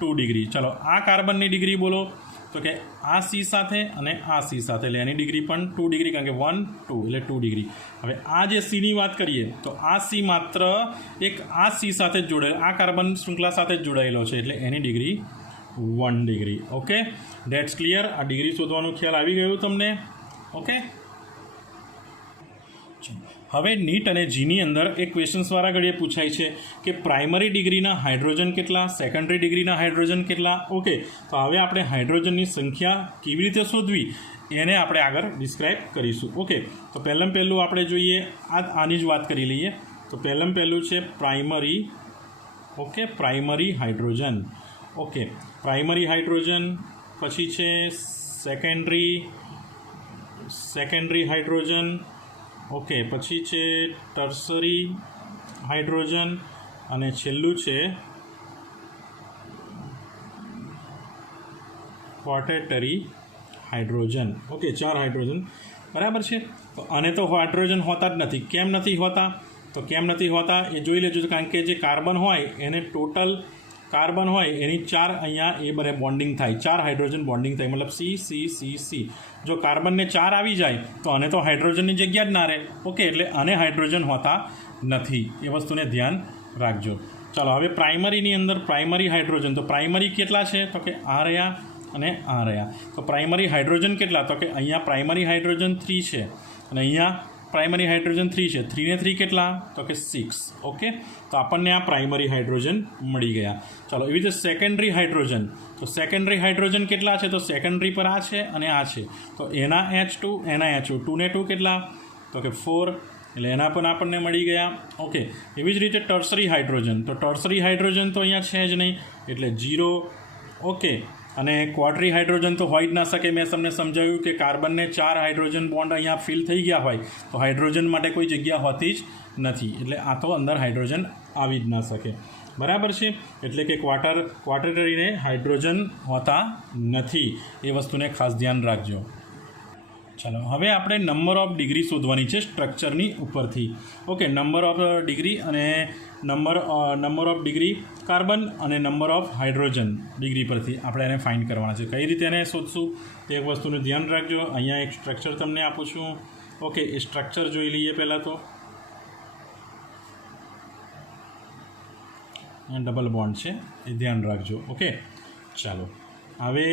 2 ડિગ્રી. ચાલો, આ કાર્બનની ડિગ્રી બોલો. તો કે આ સી સાથે અને આ સી સાથે, એટલે એની ડિગ્રી પણ 2 ડિગ્રી, કારણ કે 1, 2 એટલે 2 ડિગ્રી. હવે આ જે સીની વાત કરીએ તો આ સી માત્ર એક આ સી સાથે જ જોડાયેલો, આ કાર્બન શૃંખલા સાથે જ જોડાયેલો છે, એટલે એની degree 1 degree. Okay, that's clear. આ ડિગ્રી શોધવાનો ખ્યાલ આવી ગયો તમને? ઓકે, હવે નીટ અને જીની અંદર એક ક્વેશ્ચન્સ વાળા ઘડીએ પૂછાય છે કે પ્રાઇમરી ડિગ્રીના હાઇડ્રોજન કેટલા, સેકન્ડરી ડિગ્રીના હાઇડ્રોજન કેટલા. ઓકે, તો હવે આપણે હાઇડ્રોજનની સંખ્યા કેવી રીતે શોધવી એને આપણે આગળ ડિસ્ક્રાઇબ કરીશું. ઓકે, તો પહેલું આપણે જોઈએ, આની જ વાત કરી લઈએ. તો પહેલું છે primary. Okay, primary hydrogen. Okay, primary hydrogen. પછી છે સેકન્ડરી હાઇડ્રોજન. ઓકે, પછી છે ટર્સરી હાઇડ્રોજન અને છેલ્લું છે ક્વોટેટરી હાઇડ્રોજન. ઓકે, 4 હાઇડ્રોજન, બરાબર છે. તો આને તો હાઇડ્રોજન હોતા જ નથી. કેમ નથી હોતા? તો કેમ નથી હોતા એ જોઈ લેજો. કારણ કે જે કાર્બન હોય એને ટોટલ કાર્બન હોય એની 4 અહીંયા એ બને બોન્ડિંગ થાય, 4 હાઇડ્રોજન બોન્ડિંગ થાય, મતલબ C. જો કાર્બનને 4 આવી જાય તો આને તો હાઇડ્રોજનની જગ્યા જ ના રહે. ઓકે, એટલે આને હાઇડ્રોજન હોતા નથી, એ વસ્તુને ધ્યાન રાખજો. ચાલો, હવે પ્રાઇમરીની અંદર પ્રાઇમરી હાઇડ્રોજન. તો પ્રાઇમરી કેટલા છે? તો કે આ રહ્યા અને આ રહ્યા. તો પ્રાઇમરી હાઇડ્રોજન કેટલા? તો કે અહીંયા પ્રાઇમરી હાઇડ્રોજન 3 છે અને અહીંયા પ્રાઇમરી હાઇડ્રોજન 3 છે. 3 ને 3 કેટલા? તો કે 6. ઓકે, તો આપણને આ પ્રાઇમરી હાઇડ્રોજન મળી ગયા. ચાલો, એવી રીતે સેકન્ડરી હાઇડ્રોજન. તો સેકન્ડરી હાઇડ્રોજન કેટલા છે? તો સેકન્ડરી પર આ છે અને આ છે. તો એના H2 એના H2. 2 ને 2 કેટલા? તો કે 4. એટલે એના પણ આપણને મળી ગયા. ઓકે, એવી જ રીતે ટર્સરી હાઇડ્રોજન. તો ટર્સરી હાઇડ્રોજન તો અહીંયા છે જ નહીં એટલે 0. ઓકે, અને ક્વોટરી હાઇડ્રોજન તો હોઈ જ ના શકે. મેં તમને સમજાવ્યું કે કાર્બનને 4 હાઇડ્રોજન બોન્ડ અહીંયા ફિલ થઈ ગયા હોય તો હાઇડ્રોજન માટે કોઈ જગ્યા હોતી જ નથી, એટલે આ તો અંદર હાઇડ્રોજન આવી જ ના શકે. બરાબર છે, એટલે કે ક્વોટેટરીને હાઇડ્રોજન હોતા નથી, એ વસ્તુને ખાસ ધ્યાન રાખજો. ચાલો, હવે આપણે નંબર ઓફ ડિગ્રી શોધવાની છે સ્ટ્રક્ચરની ઉપરથી. ઓકે, નંબર ઓફ ડિગ્રી અને નંબર ઓફ ડિગ્રી કાર્બન અને નંબર ઓફ હાઇડ્રોજન ડિગ્રી પરથી આપણે એને ફાઇન્ડ કરવાના છે. કઈ રીતે એને શોધશું તે એક વસ્તુનું ધ્યાન રાખજો. અહીંયા એક સ્ટ્રક્ચર તમને આપું છું. ઓકે, એ સ્ટ્રક્ચર જોઈ લઈએ પહેલાં તો. ડબલ બોન્ડ છે, એ ધ્યાન રાખજો. ઓકે, ચાલો, હવે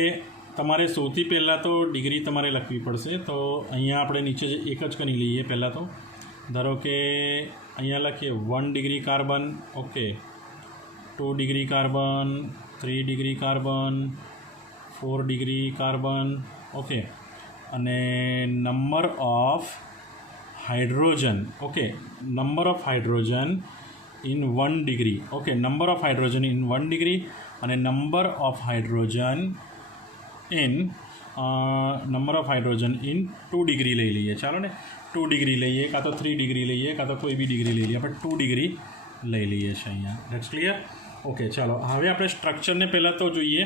તમારે સૌથી પહેલાં તો ડિગ્રી તમારે લખવી પડશે. તો અહીંયા આપણે નીચે જ એક જ કરી લઈએ. પહેલાં તો ધારો કે અહીંયા લખીએ 1 degree carbon. Okay, 2 degree carbon, 3 degree carbon, 4 degree carbon. Okay, અને number of hydrogen. Okay, number of hydrogen in 1 degree. Okay, number of hydrogen in 1 degree અને number of hydrogen in 2 degree લઈ લઈએ. ચાલો ને, 2 ડિગ્રી લઈએ, કાં તો 3 ડિગ્રી લઈએ, કાં તો કોઈ બી ડિગ્રી લઈ લઈએ. આપણે 2 ડિગ્રી લઈ લઈએ છીએ અહીંયા. That's clear. ઓકે, ચાલો, હવે આપણે સ્ટ્રક્ચરને પહેલાં તો જોઈએ.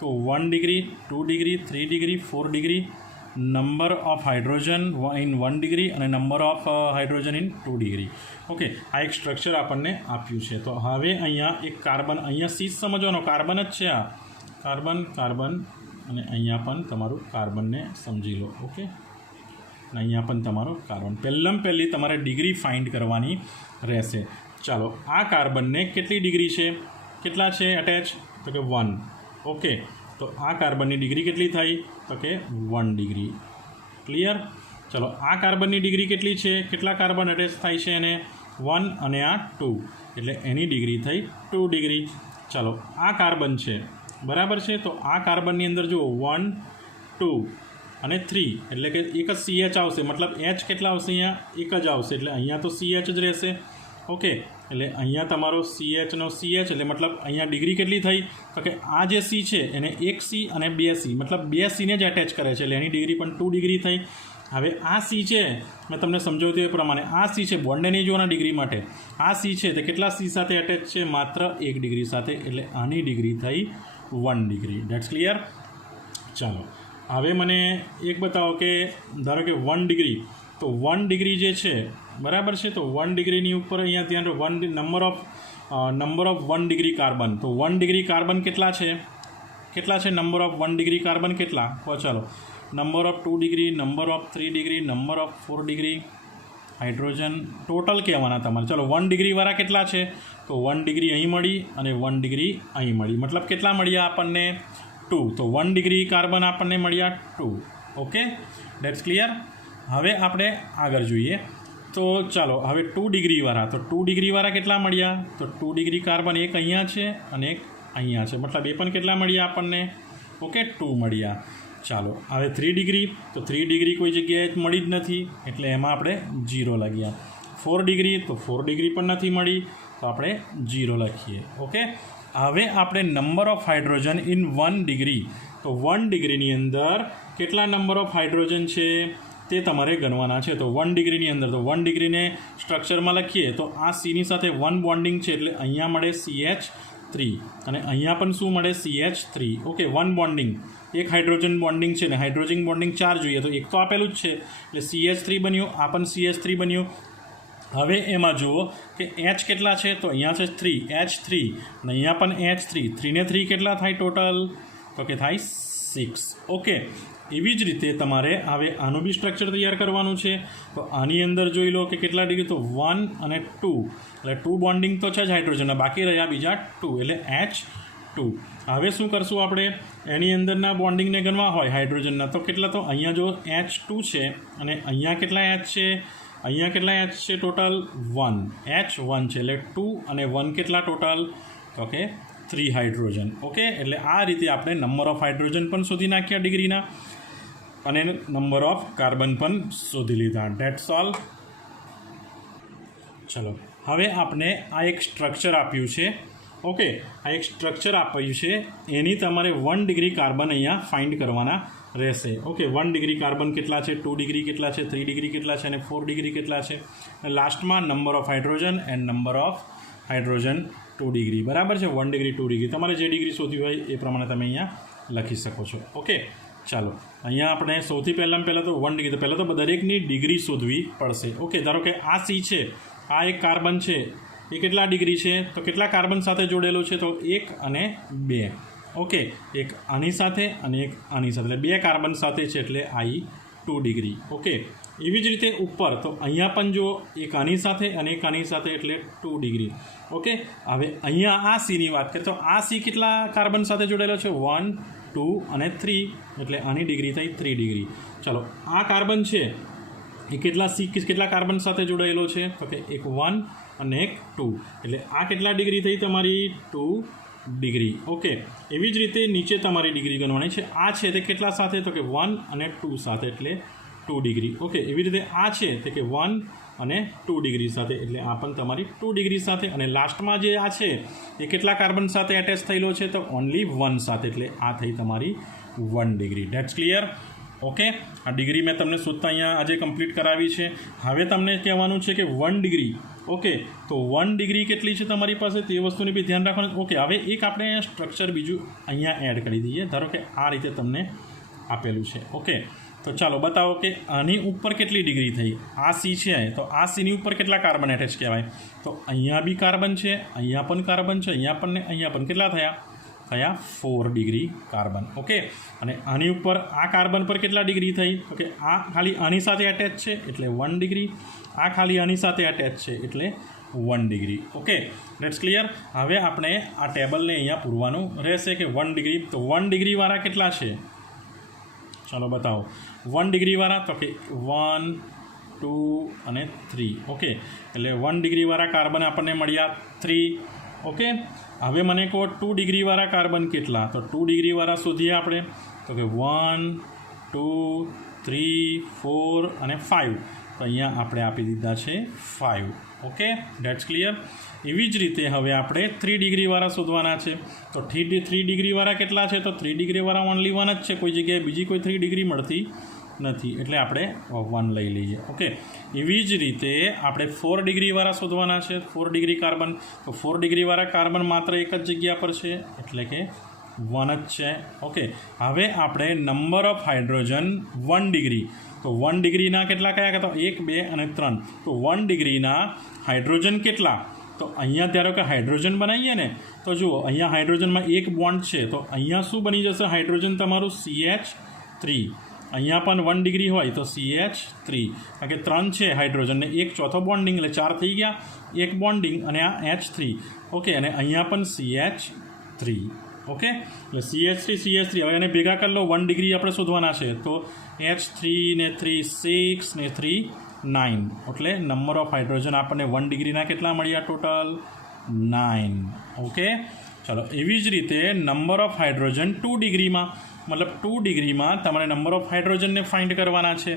તો 1 degree, 2 degree, 3 degree, 4 degree, number of hydrogen in 1 degree અને number of hydrogen in 2 degree. Okay, આ એક સ્ટ્રક્ચર આપણને આપ્યું છે. તો હવે અહીંયા એક કાર્બન, અહીંયા C સમજવાનો, કાર્બન જ છે આ. કાર્બન અને અહીંયા પણ તમારું કાર્બનને સમજી લો. ઓકે, અને અહીંયા પણ તમારું કાર્બન. પહેલી તમારે ડિગ્રી ફાઇન્ડ કરવાની રહેશે. ચાલો, આ કાર્બનને કેટલી ડિગ્રી છે, કેટલા છે અટેચ? તો કે 1. ઓકે, તો આ કાર્બનની ડિગ્રી કેટલી થઈ? તો કે 1 ડિગ્રી. ક્લિયર. ચલો, આ કાર્બનની ડિગ્રી કેટલી છે? કેટલા કાર્બન અટેચ થાય છે એને? 1 અને આ 2, એટલે એની ડિગ્રી થઈ 2 ડિગ્રી. ચાલો, આ કાર્બન છે, બરાબર છે. તો આ કાર્બનની અંદર જુઓ 1, 2 અને 3, એટલે કે એક જ CH આવશે. મતલબ H કેટલા આવશે? અહીંયા એક જ આવશે, એટલે અહીંયા તો CH જ રહેશે. ઓકે, એટલે અહીંયા તમારો CHનો CH, એટલે મતલબ અહીંયા ડિગ્રી કેટલી થઈ? તો કે આ જે C છે એને એક C અને 2 C, મતલબ 2 C ને જ એટેચ કરે છે, એટલે એની ડિગ્રી પણ 2 ડિગ્રી થઈ. હવે આ C છે, મેં તમને સમજાવ્યું એ પ્રમાણે આ C છે, બોન્ડને નહીં જોવાના ડિગ્રી માટે. આ C છે તે કેટલા C સાથે એટેચ છે? માત્ર 1 ડિગ્રી સાથે, એટલે આની ડિગ્રી થઈ 1 ડિગ્રી. That's clear. ચાલો, હવે મને એક બતાવો કે ધારો કે 1 ડિગ્રી. તો 1 ડિગ્રી જે છે, બરાબર છે. તો 1 ડિગ્રીની ઉપર અહીંયા ધ્યાન રાખો, નંબર ઓફ 1 ડિગ્રી કાર્બન. તો 1 ડિગ્રી કાર્બન કેટલા છે? નંબર ઓફ 1 ડિગ્રી કાર્બન કેટલા? તો ચાલો, number of 2 degree, number of 3 degree, number of 4 degree hydrogen total કહેવાના તમારે. ચાલો, 1 ડિગ્રીવાળા કેટલા છે? તો 1 ડિગ્રી અહીં મળી અને 1 ડિગ્રી અહીં મળી. મતલબ કેટલા મળ્યા આપણને? 2 તો 1 ડિગ્રી કાર્બન આપણને મળ્યા 2. Okay, that's clear. હવે આપણે આગળ જોઈએ તો ચાલો હવે 2 ડિગ્રીવાળા, તો 2 ડિગ્રીવાળા કેટલા મળ્યા? તો 2 ડિગ્રી કાર્બન એક અહીંયા છે અને એક અહીંયા છે, મતલબ એ પણ કેટલા મળ્યા આપણને? ઓકે, 2 મળ્યા. ચાલો હવે 3 ડિગ્રી, તો 3 ડિગ્રી કોઈ જગ્યાએ મળી જ નથી એટલે એમાં આપણે 0 લખ્યા. 4 ડિગ્રી, તો 4 ડિગ્રી પણ નથી મળી તો આપણે 0 લખીએ. ઓકે, હવે આપણે number of hydrogen in 1 degree, તો 1 ડિગ્રીની અંદર કેટલા નંબર ઓફ હાઇડ્રોજન છે તે તમારે ગણવાના છે. તો 1 ડિગ્રીની અંદર, તો 1 ડિગ્રીને સ્ટ્રક્ચરમાં લખીએ તો આ સીની સાથે 1 બોન્ડિંગ છે એટલે અહીંયા મળે CH3 અને અહીંયા પણ શું મળે? CH3. ઓકે, 1 બોન્ડિંગ, એક હાઇડ્રોજન બોન્ડિંગ છે ને હાઇડ્રોજન બોન્ડિંગ 4 જોઈએ તો એક તો આપેલું જ છે એટલે CH3 બન્યું, આ પણ CH3 બન્યું. હવે એમાં જુઓ કે H કેટલા છે? તો અહીંયા છે 3, H3 અને અહીંયા પણ H3. 3 ને 3 કેટલા થાય ટોટલ? તો કે થાય 6. ઓકે, એવી જ રીતે તમારે હવે આનું બી સ્ટ્રક્ચર તૈયાર કરવાનું છે. તો આની અંદર જોઈ લો કે કેટલા ડિગ્રી? તો 1 અને 2 એટલે 2 બોન્ડિંગ તો છે જ હાઇડ્રોજનના, બાકી રહ્યા બીજા 2 એટલે H2. હવે શું કરશું આપણે? એની અંદરના બોન્ડિંગને ગણવા હોય હાઇડ્રોજનના તો કેટલા? તો અહીંયા જો H2 છે અને અહીંયા કેટલા H છે? અહીંયા કેટલા H છે ટોટલ? 1, H1 છે એટલે 2 અને 1 કેટલા ટોટલ? તો કે 3 હાઇડ્રોજન. ઓકે, એટલે આ રીતે આપણે નંબર ઓફ હાઇડ્રોજન પણ શોધી નાખ્યા ડિગ્રીના અને નંબર ઓફ કાર્બન પણ શોધી લીધા. Dates all. ચલો હવે આપણે આ એક સ્ટ્રક્ચર આપ્યું છે. ઓકે, આ એક સ્ટ્રક્ચર આપ્યું છે એની તમારે 1 ડિગ્રી કાર્બન અહીંયા ફાઇન્ડ કરવાના રહેશે. ઓકે, 1 ડિગ્રી કાર્બન કેટલા છે, 2 ડિગ્રી કેટલા છે, 3 ડિગ્રી કેટલા છે અને 4 ડિગ્રી કેટલા છે. લાસ્ટમાં number of hydrogen and number of hydrogen 2 degree. બરાબર છે, 1 ડિગ્રી 2 ડિગ્રી તમારે જે ડિગ્રી શોધવી હોય એ પ્રમાણે તમે અહીંયા લખી શકો છો. ઓકે, ચાલો અહીંયા આપણે સૌથી પહેલાં તો 1 ડિગ્રી, તો પહેલાં તો દરેકની ડિગ્રી શોધવી પડશે. ઓકે, ધારો કે આ C છે, આ એક કાર્બન છે, એ કેટલા ડિગ્રી છે? તો કેટલા કાર્બન સાથે જોડેલું છે? તો 1 અને 2. ઓકે, એક આની સાથે અને એક આની સાથે એટલે 2 કાર્બન સાથે છે એટલે I 2 ડિગ્રી. ઓકે, એવી જ રીતે ઉપર તો અહીંયા પણ જો એક આની સાથે અને એક આની સાથે એટલે 2 ડિગ્રી. ઓકે, હવે અહીંયા આ Cની વાત કરીએ તો આ C કેટલા કાર્બન સાથે જોડાયેલો છે? 1, 2 અને 3 એટલે આની ડિગ્રી થઈ 3 ડિગ્રી. ચાલો આ કાર્બન છે એ કેટલા કાર્બન સાથે જોડાયેલો છે? તો કે એક 1 અને એક 2 એટલે આ કેટલા ડિગ્રી થઈ તમારી? 2 ડિગ્રી. ઓકે, એવી જ રીતે નીચે તમારી ડિગ્રી ગણવાની છે. આ છે તે કેટલા સાથે? તો કે 1 અને 2 સાથે એટલે 2 ડિગ્રી. ઓકે, એવી રીતે આ છે તે કે 1 અને 2 ડિગ્રી સાથે એટલે આ પણ તમારી 2 ડિગ્રી સાથે. અને લાસ્ટમાં જે આ છે એ કેટલા કાર્બન સાથે એટેચ થયેલો છે? તો ઓનલી 1 સાથે એટલે આ થઈ તમારી 1 ડિગ્રી. Dates clear. ઓકે, આ ડિગ્રી મેં તમને શોધતા અહીંયા આજે કમ્પ્લીટ કરાવી છે. હવે તમને કહેવાનું છે કે 1 ડિગ્રી. ઓકે, તો 1 ડિગ્રી કેટલી છે તમારી પાસે તે વસ્તુની બી ધ્યાન રાખવાનું. ઓકે, હવે એક આપણે સ્ટ્રક્ચર બીજું અહીંયા એડ કરી દઈએ. ધારો કે આ રીતે તમને આપેલું છે. ઓકે, તો ચાલો બતાવો કે આની ઉપર કેટલી ડિગ્રી થઈ? આ C છે તો આ Cની ઉપર કેટલા કાર્બન એટેચ કહેવાય? તો અહીંયા બી કાર્બન છે, અહીંયા પણ કાર્બન છે, અહીંયા પણ ને અહીંયા પણ કેટલા થયા? 4 ડિગ્રી કાર્બન. ઓકે, અને આની ઉપર આ કાર્બન પર કેટલા ડિગ્રી થઈ? ઓકે, આ ખાલી આની સાથે એટેચ છે એટલે 1 ડિગ્રી, આ ખાલી આની સાથે એટેચ છે એટલે 1 ડિગ્રી. Okay, let's clear. હવે આપણે આ ટેબલને અહીંયા પૂરવાનું રહેશે કે 1 ડિગ્રી, તો 1 ડિગ્રીવાળા કેટલા છે? ચાલો બતાવો. 1 ડિગ્રીવાળા તો કે 1, 2 અને 3. ઓકે, એટલે 1 ડિગ્રીવાળા કાર્બન આપણને મળ્યા 3. ઓકે, હવે મને કહો 2 ડિગ્રીવાળા કાર્બન કેટલા? તો 2 ડિગ્રીવાળા શોધીએ આપણે તો કે 1, 2, 3, 4 અને 5. તો અહીંયા આપણે આપી દીધા છે 5. Okay, that's clear. એવી જ રીતે હવે આપણે 3 ડિગ્રીવાળા શોધવાના છે. તો 3 ડિગ્રીવાળા કેટલા છે? તો 3 ડિગ્રીવાળા ઓનલી 1 જ છે, કોઈ જગ્યાએ બીજી કોઈ 3 ડિગ્રી મળતી નથી એટલે આપણે 1 લઈ લઈએ. ઓકે, એવી જ રીતે આપણે 4 ડિગ્રીવાળા શોધવાના છે. 4 ડિગ્રી કાર્બન, તો 4 ડિગ્રીવાળા કાર્બન માત્ર એક જ જગ્યા પર છે એટલે કે 1 જ છે. ઓકે, હવે આપણે નંબર ઓફ હાઇડ્રોજન 1 ડિગ્રી, તો 1 ડિગ્રીના કેટલા કયા? તો 1, 2 અને 3. તો 1 ડિગ્રીના હાઇડ્રોજન કેટલા? તો અહીંયા ધારો કે હાઇડ્રોજન બનાવીએ ને તો જુઓ અહીંયા હાઇડ્રોજનમાં એક બોન્ડ છે તો અહીંયા શું બની જશે? હાઇડ્રોજન તમારું CH3. અહીંયા પણ 1 ડિગ્રી હોય તો CH3, કારણ કે 3 છે હાઇડ્રોજનને એક ચોથો બોન્ડિંગ એટલે 4 થઈ ગયા, એક બોન્ડિંગ અને આ H3. ઓકે, અને અહીંયા પણ CH3. ઓકે, એટલે CH3 હવે એને ભેગા કરી લો, 1 ડિગ્રી આપણે શોધવાના છે. તો H3 ને 3 6 ને 3 9, એટલે નંબર ઓફ હાઇડ્રોજન આપણને 1 ડિગ્રીના કેટલા મળ્યા ટોટલ? 9. ઓકે, ચાલો એવી જ રીતે નંબર ઓફ હાઇડ્રોજન 2 ડિગ્રીમાં, મતલબ 2 ડિગ્રીમાં તમારે નંબર ઓફ હાઇડ્રોજનને ફાઇન્ડ કરવાના છે.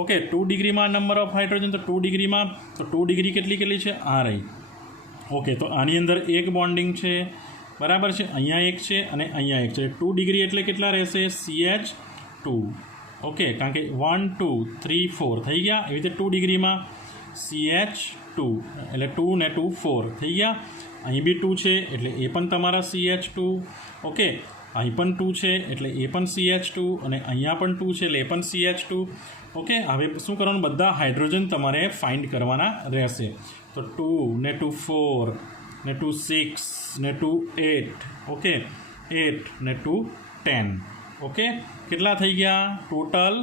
ઓકે, 2 ડિગ્રીમાં નંબર ઓફ હાઇડ્રોજન, તો 2 ડિગ્રીમાં, તો 2 ડિગ્રી કેટલી છે? આ રહી. ઓકે, તો આની અંદર એક બોન્ડિંગ છે, બરાબર છે, અહીંયા એક છે અને અહીંયા એક છે. 2 ડિગ્રી એટલે કેટલા રહેશે? CH2. ઓકે, કારણ કે 1 2 3 4 થઈ ગયા. એવી રીતે 2 ડિગ્રીમાં CH2, એટલે 2 ને 2 4 થઈ ગયા. અહીં બી 2 છે એટલે એ પણ તમારા CH2. ઓકે, અહીં પણ 2 છે એટલે એ પણ CH2 અને અહીંયા પણ 2 છે એટલે એ પણ CH2. ઓકે, હવે શું કરવાનું? બધા હાઇડ્રોજન તમારે ફાઇન્ડ કરવાના રહેશે. તો 2 ને 2 4 ને 2 6 ને 2 8. ઓકે, 8 ને 2 10. ઓકે, કેટલા થઈ ગયા? ટોટલ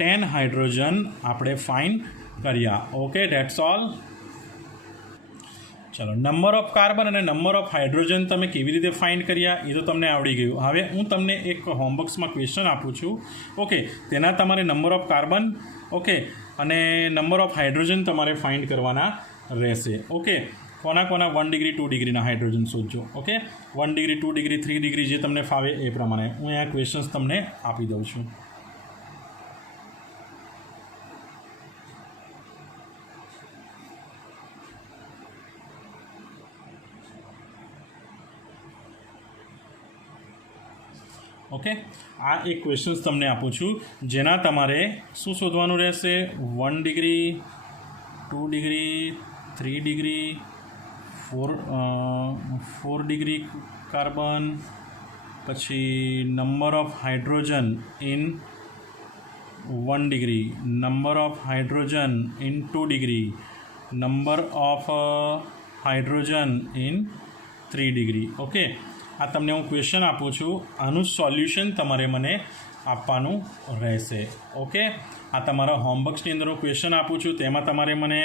10 હાઇડ્રોજન આપણે ફાઇન્ડ કર્યા. Okay, that's all. ચલો, નંબર ઓફ કાર્બન અને નંબર ઓફ હાઇડ્રોજન તમે કેવી રીતે ફાઇન્ડ કર્યા એ તો તમને આવડી ગયું. હવે હું તમને એક હોમવર્ક્સમાં ક્વેશ્ચન આપું છું. ઓકે, તેના તમારે નંબર ઓફ કાર્બન, ઓકે, અને નંબર ઓફ હાઇડ્રોજન તમારે ફાઇન્ડ કરવાના રહેશે. ઓકે, કોના 1 ડિગ્રી 2 ડિગ્રીના હાઇડ્રોજન શોધજો. ઓકે, 1 ડિગ્રી 2 ડિગ્રી 3 ડિગ્રી જે તમને ફાવે એ પ્રમાણે હું આ ક્વેશ્ચન્સ તમને આપી દઉં છું. ઓકે, આ એક ક્વેશ્ચન્સ તમને આપું છું જેના તમારે શું શોધવાનું રહેશે? 1 degree 2 degree 3 degree 4 degree carbon, પછી number of hydrogen in 1 degree, number of hydrogen in 2 degree, number of hydrogen in 3 degree. Okay, આ તમને હું ક્વેશ્ચન આપું છું, આનું સોલ્યુશન તમારે મને આપવાનું રહેશે. ઓકે, આ તમારા હોમવર્ક્સની અંદર હું ક્વેશ્ચન આપું છું, તેમાં તમારે મને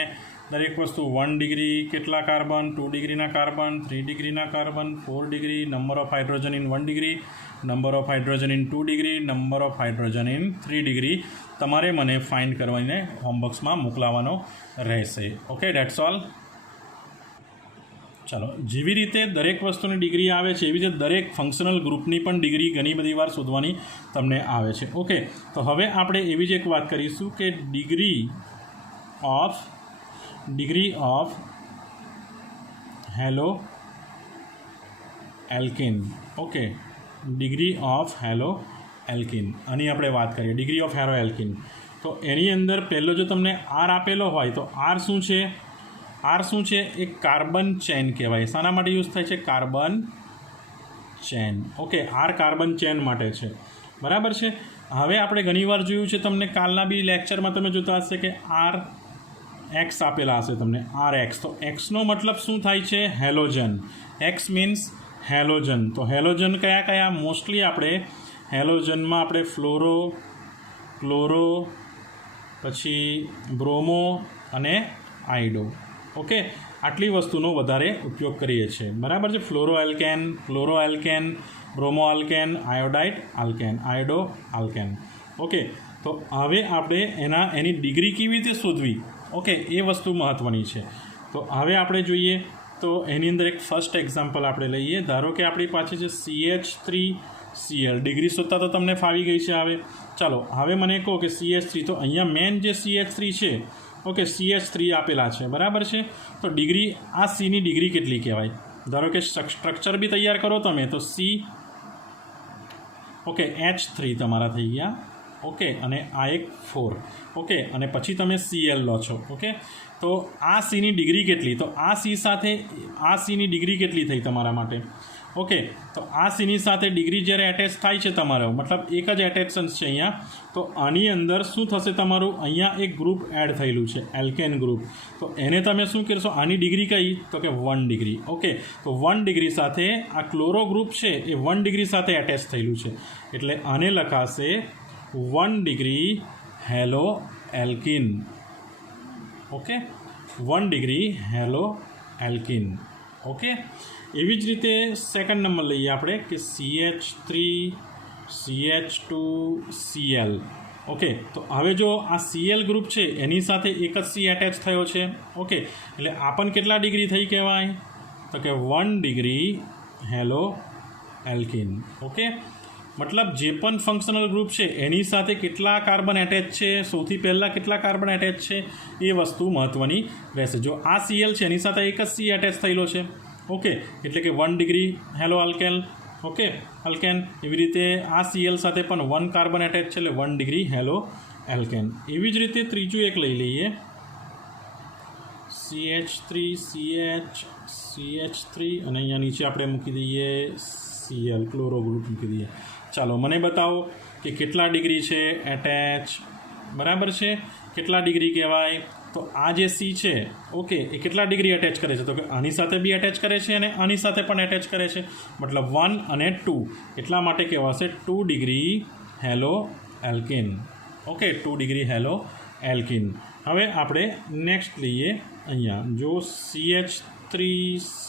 દરેક વસ્તુ 1 ડિગ્રી કેટલા કાર્બન, 2 ડિગ્રીના કાર્બન, 3 ડિગ્રીના carbon, 4 degree, number of hydrogen in 1 degree, number of hydrogen in 2 degree, number of hydrogen in 3 degree તમારે મને ફાઇન્ડ કરવાને હોમવર્ક્સમાં મોકલાવાનો રહેશે. Okay, that's all. ચાલો, જેવી રીતે દરેક વસ્તુની ડિગ્રી આવે છે એવી રીતે દરેક ફંક્શનલ ગ્રુપની પણ ડિગ્રી ઘણી બધી વાર શોધવાની તમને આવે છે. ઓકે, તો હવે આપણે એવી જ એક વાત કરીશું કે degree of halo alkane. Okay, degree of halo alkane, આની આપણે વાત કરીએ. ડિગ્રી ઓફ હેલો એલ્કિન, તો એની અંદર પહેલો જો તમને આર આપેલો હોય તો આર શું છે? આર શું છે? એક કાર્બન ચેન કહેવાય. શાના માટે યુઝ થાય છે? Carbon chain. Okay, R carbon chain માટે છે, બરાબર છે. હવે આપણે ઘણીવાર જોયું છે, તમને કાલના બી લેક્ચરમાં તમે જોતા હશે કે આર એક્સ આપેલા હશે તમને, આર એક્સ. તો એક્સનો મતલબ શું થાય છે? હેલોજન. X means halogen. તો હેલોજન કયા? મોસ્ટલી આપણે હેલોજનમાં આપણે ફ્લોરો, ક્લોરો, પછી બ્રોમો અને આઇડો. ઓકે, આટલી વસ્તુનો વધારે ઉપયોગ કરીએ છીએ, બરાબર છે. Fluoro alkane, bromo alkane, iodide alkane, iodo alkane. Okay, તો હવે આપણે એની ડિગ્રી કેવી રીતે શોધવી? ઓકે, એ વસ્તુ મહત્ત્વની છે. તો હવે આપણે જોઈએ, તો એની અંદર એક ફર્સ્ટ એક્ઝામ્પલ આપણે લઈએ. ધારો કે આપણી પાસે છે CH3Cl. ડિગ્રી શોધતા તો તમને ફાવી ગઈ છે. હવે ચાલો, હવે મને કહો કે CH3, તો અહીંયા મેન જે CH3 છે, ઓકે, CH3 આપેલા છે, બરાબર છે. તો ડિગ્રી, આ Cની ડિગ્રી કેટલી કહેવાય? ધારો કે સ્ટ્રક્ચર બી તૈયાર કરો તમે તો C, ઓકે, H3 તમારા થઈ ગયા. ઓકે, અને આ એક 4. ઓકે, અને પછી તમે Cl લો છો. ઓકે, તો આ Cની ડિગ્રી કેટલી? તો આ C સાથે આ Cની ડિગ્રી કેટલી થઈ તમારા માટે? ઓકે, તો આ Cની સાથે ડિગ્રી જ્યારે એટેચ થાય છે તમારો, મતલબ એક જ એટેચન્સ છે અહીંયા, તો આની અંદર શું થશે તમારું? અહીંયા એક ગ્રુપ એડ થયેલું છે, એલ્કેન ગ્રુપ. તો એને તમે શું કરશો? આની ડિગ્રી કઈ? તો કે 1 ડિગ્રી. ઓકે, તો 1 ડિગ્રી સાથે આ ક્લોરો ગ્રુપ છે એ 1 ડિગ્રી સાથે એટેચ થયેલું છે, એટલે આને લખાશે 1 degree halo alkane. Okay, 1 degree halo alkane. Okay, એવી જ રીતે સેકન્ડ નંબર લઈએ આપણે કે CH3 CH2 Cl. ઓકે, તો હવે જો આ Cl ગ્રુપ છે એની સાથે એક જ C એટેચ થયો છે. ઓકે, એટલે આ પણ કેટલા ડિગ્રી થઈ કહેવાય? તો કે 1 ડિગ્રી હેલો એલ્કિન. ઓકે, મતલબ જે પણ ફંક્શનલ ગ્રુપ છે એની સાથે કેટલા કાર્બન એટેચ છે, સૌથી પહેલાં કેટલા કાર્બન એટેચ છે એ વસ્તુ મહત્ત્વની રહેશે. જો આ Cl છે એની સાથે એક જ C એટેચ થયેલો છે. ઓકે, એટલે કે 1 degree halo alkyl. Okay, alkane. એવી રીતે આ Cl સાથે પણ 1 કાર્બન એટેચ છે એટલે 1 ડિગ્રી હેલો એલ્કેન. એવી જ રીતે ત્રીજું એક લઈ લઈએ CH3 CH3 અને અહીંયા નીચે આપણે મૂકી દઈએ Cl ક્લોરો ગ્રુપ મૂકી દઈએ. ચાલો મને બતાવો કે કેટલા ડિગ્રી છે એટેચ. બરાબર છે, કેટલા ડિગ્રી કહેવાય? તો આ જે C છે ઓકે એ કેટલા ડિગ્રી એટેચ કરે છે? તો કે આની સાથે બી એટેચ કરે છે અને આની સાથે પણ એટેચ કરે છે. મતલબ 1 અને 2, એટલા માટે કહેવાશે 2 degree halo alkane. Okay, 2 degree halo alkane. હવે આપણે નેક્સ્ટ લઈએ અહીંયા. જો CH3C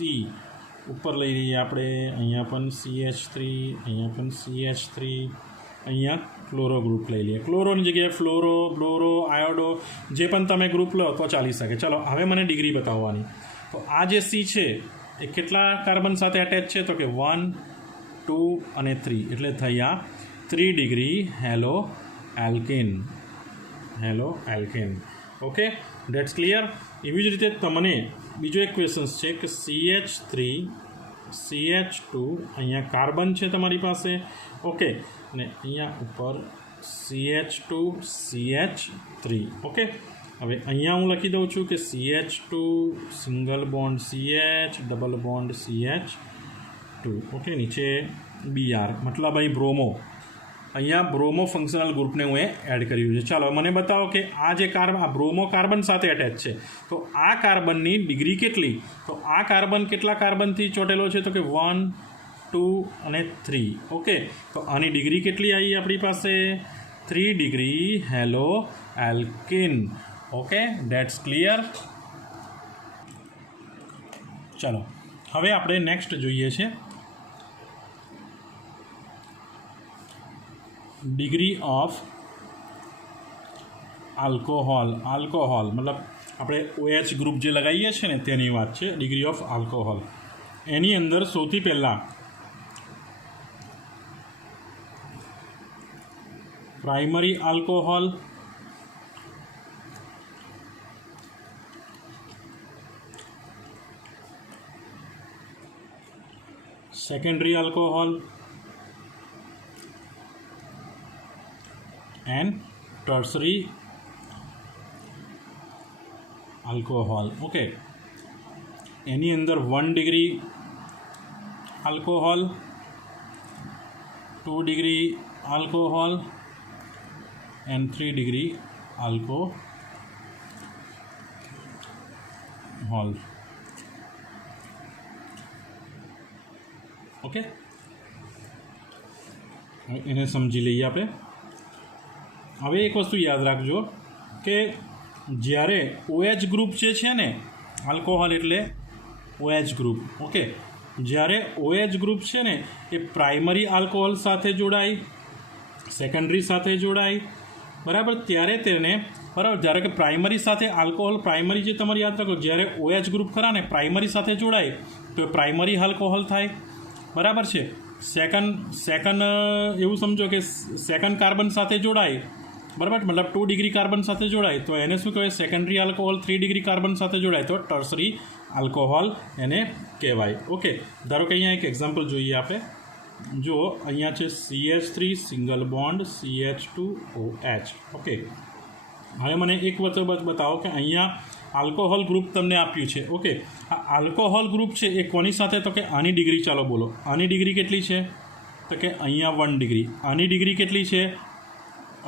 ઉપર લઈ લઈએ આપણે, અહીંયા પણ CH3, અહીંયા પણ CH3, અહીંયા ક્લોરો ગ્રુપ લઈ લઈએ. ક્લોરોની જગ્યાએ ફ્લોરો, બ્લોરો, આયોડો જે પણ તમે ગ્રુપ લો તો ચાલી શકે. ચાલો હવે મને ડિગ્રી બતાવવાની. તો આ જે C છે એ કેટલા કાર્બન સાથે એટેચ છે? તો કે 1, 2 અને 3, એટલે થયા 3 degree halo alkane. Halo alkane. Okay, that's clear. એવી જ રીતે તમને બીજો એક ક્વેશ્ચન્સ છે કે CH3 CH2 અહીંયા કાર્બન છે તમારી પાસે. ઓકે, અને અહીંયા ઉપર CH2 CH3. ઓકે, હવે અહીંયા હું લખી દઉં છું કે CH2 single bond CH, double bond CH2. Okay, નીચે BR મતલબ અહીં બ્રોમો. અહીંયા બ્રોમો ફંક્શનલ ગ્રુપને હું એડ કર્યું છે. ચાલો મને બતાવો કે આ જે આ બ્રોમો કાર્બન સાથે એટેચ છે તો આ કાર્બનની ડિગ્રી કેટલી? તો આ કાર્બન કેટલા કાર્બનથી ચોટેલો છે? તો કે 1, 2 અને 3. ઓકે, તો આની ડિગ્રી કેટલી આવી આપણી પાસે? 3 degree halo alkane. Okay, that's clear. ચાલો હવે આપણે નેક્સ્ટ જોઈએ છે ડિગ્રી ઓફ આલ્કોહોલ. આલ્કોહોલ મતલબ આપણે OH ગ્રુપ જે લગાવીએ છીએ ને તેની વાત છે, ડિગ્રી ઓફ આલ્કોહોલ. એની અંદર સૌથી પહેલાં primary alcohol, secondary alcohol and tertiary alcohol. Okay, એની અંદર 1 degree alcohol, 2 degree alcohol and 3 degree alcohol. Okay, એને સમજી લઈએ આપણે. હવે એક વસ્તુ યાદ રાખજો કે જ્યારે OH ગ્રુપ જે છે ને, આલ્કોહોલ એટલે OH ગ્રુપ. ઓકે, જ્યારે OH ગ્રુપ છે ને એ પ્રાઇમરી આલ્કોહોલ સાથે જોડાય, સેકન્ડરી સાથે જોડાય, બરાબર, ત્યારે તેને બરાબર જ્યારે કે પ્રાઇમરી સાથે આલ્કોહોલ, પ્રાઇમરી જે તમારે યાદ રાખો, જ્યારે OH ગ્રુપ ખરા ને પ્રાઇમરી સાથે જોડાય તો એ પ્રાઇમરી આલ્કોહોલ થાય. બરાબર છે. સેકન્ડ એવું સમજો કે સેકન્ડ કાર્બન સાથે જોડાય, બરાબર, મતલબ 2 ડિગ્રી કાર્બન સાથે જોડાય તો એને શું કહેવાય? Secondary alcohol. 3 ડિગ્રી કાર્બન સાથે જોડાય તો ટર્સરી આલ્કોહોલ એને કહેવાય. ઓકે, ધારો કે અહીંયા એક એક્ઝામ્પલ જોઈએ આપણે. જો અહીંયા છે CH3 single bond CH2OH. Okay, હવે મને એક વસ્તુ બતાવો કે અહીંયા આલ્કોહોલ ગ્રુપ તમને આપ્યું છે. ઓકે, આ આલ્કોહોલ ગ્રુપ છે એ કોની સાથે? તો કે આની ડિગ્રી. ચાલો બોલો, આની ડિગ્રી કેટલી છે? તો કે અહીંયા 1 ડિગ્રી. આની ડિગ્રી કેટલી છે?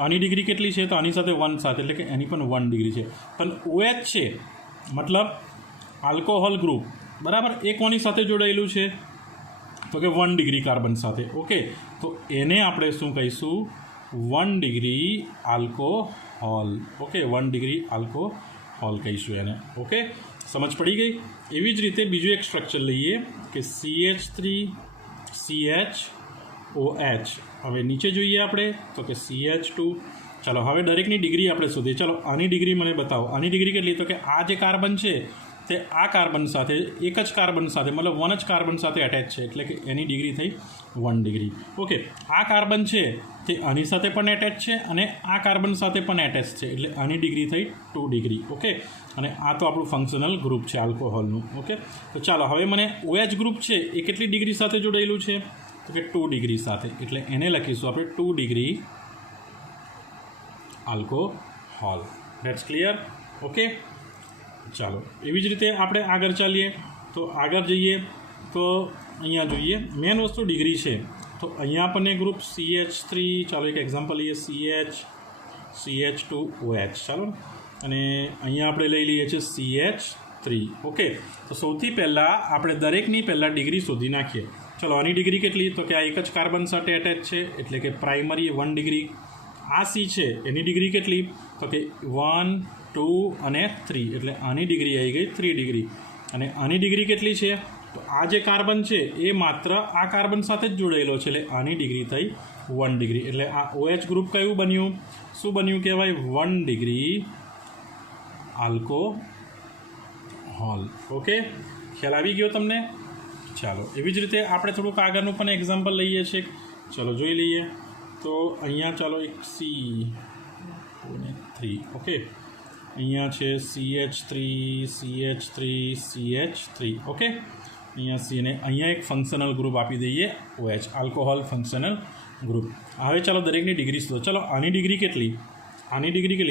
આની ડિગ્રી કેટલી છે? તો આની સાથે 1 સાથે, એટલે કે એની પણ 1 ડિગ્રી છે. પણ OH છે મતલબ આલ્કોહોલ ગ્રુપ, બરાબર, એ કોની સાથે જોડાયેલું છે? તો કે 1 ડિગ્રી કાર્બન સાથે. ઓકે, તો એને આપણે શું કહીશું? 1 degree alcohol. Okay, 1 degree alcohol કહીશું એને. ઓકે, समझ पड़ी गई। एवी ज रीते बीजू एक स्ट्रक्चर लीए कि CH3CHOH। हवे नीचे जोईए आपणे तो कि CH2। चलो हवे दरेकनी डिग्री आपणे शोधीए। चलो आनी डिग्री मने बतावो। आनी डिग्री केटली तो कि आ जे कार्बन छे ते आ कार्बन साथे एक ज कार्बन साथे मतलब 1 ज कार्बन साथे अटेच छे એટલે કે એની ડિગ્રી થઈ 1 ડિગ્રી। ઓકે, આ કાર્બન છે તે આની સાથે પણ એટેચ છે અને આ કાર્બન સાથે પણ એટેચ છે એટલે આની ડિગ્રી થઈ 2 ડિગ્રી। ઓકે, અને આ તો આપણું ફંક્શનલ ગ્રુપ છે આલ્કોહોલનું। ઓકે, તો ચાલો હવે મને OH ગ્રુપ છે એ કેટલી ડિગ્રી સાથે જોડાયેલું છે તો કે 2 ડિગ્રી સાથે એટલે એને લખીશું આપણે 2 degree alcohol. That's clear. Okay, ચાલો એવી જ રીતે આપણે આગળ ચાલીએ તો આગળ જઈએ તો અહીંયા જોઈએ મેન વસ્તુ ડિગ્રી છે તો અહીંયા આપણને ગ્રુપ CH3 ચાલો એક એક્ઝામ્પલ લઈએ CH2OH ચાલો અને અહીંયા આપણે લઈ લઈએ છીએ CH3। ઓકે, તો સૌથી પહેલાં આપણે દરેકની પહેલાં ડિગ્રી શોધી નાખીએ। ચલો આની ડિગ્રી કેટલી તો કે આ એક જ કાર્બન સાથે એટેચ છે એટલે કે પ્રાઇમરી 1 ડિગ્રી। આ C છે એની ડિગ્રી કેટલી તો કે 1 2 અને 3 એટલે આની ડિગ્રી આવી ગઈ 3 ડિગ્રી અને આની ડિગ્રી કેટલી છે તો આ જે કાર્બન છે એ માત્ર આ કાર્બન સાથે જ જોડાયેલો છે એટલે આની ડિગ્રી થઈ 1 ડિગ્રી એટલે આ OH ગ્રુપ કયું બન્યું શું બન્યું કહેવાય 1 ડિગ્રી આલ્કોહોલ। ઓકે, ખ્યાલ આવી ગયો તમને। ચાલો એવી જ રીતે આપણે થોડુંક આગળનું પણ એક્ઝામ્પલ લઈએ છીએ। ચલો જોઈ લઈએ તો અહીંયા ચાલો એક C3 ઓકે અહીંયા છે CH3 ઓકે અહીંયા C ને અહીંયા એક ફંક્શનલ ગ્રુપ આપી દઈએ OH આલ્કોહોલ ફંક્શનલ ગ્રુપ। હવે ચાલો દરેકની ડિગ્રી શોધો। ચલો આની ડિગ્રી કેટલી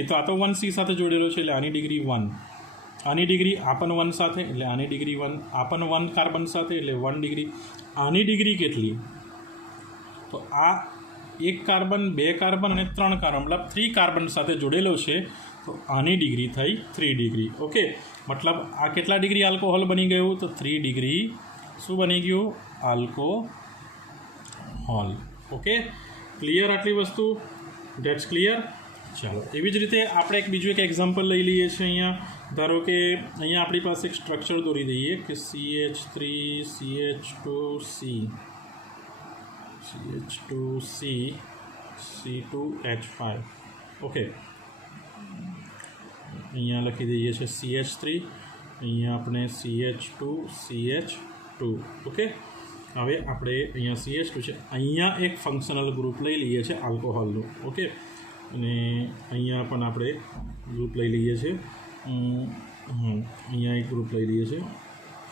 તો આ તો 1C સાથે જોડેલો છે એટલે આની ડિગ્રી 1। આની ડિગ્રી આ પણ 1 સાથે એટલે આની ડિગ્રી 1। આ પણ 1 કાર્બન સાથે એટલે 1 ડિગ્રી। આની ડિગ્રી કેટલી તો આ એક કાર્બન 2 કાર્બન અને 3 કાર્બન મતલબ 3 કાર્બન સાથે જોડેલો છે તો આની ડિગ્રી થઈ 3 ડિગ્રી। ઓકે, મતલબ આ કેટલા ડિગ્રી આલ્કોહોલ બની ગયું તો 3 ડિગ્રી શું બની ગયું આલ્કોહોલ। ઓકે, ક્લિયર આટલી વસ્તુ? That's clear. ચાલો એવી જ રીતે આપણે એક બીજું એક એક્ઝામ્પલ લઈ લઈએ છીએ। અહીંયા ધારો કે અહીંયા આપણી પાસે એક સ્ટ્રક્ચર દોરી દઈએ કે CH3 CH2C C2H5 ઓકે અહીંયા લખી દઈએ છીએ CH3 અહીંયા આપણે CH2 ઓકે હવે આપણે અહીંયા CH2 છે અહીંયા એક ફંક્શનલ ગ્રુપ લઈ લઈએ છીએ આલ્કોહોલનું। ઓકે, અને અહીંયા પણ આપણે ગ્રુપ લઈ લઈએ છીએ અહીંયા એક ગ્રુપ લઈ લઈએ છીએ।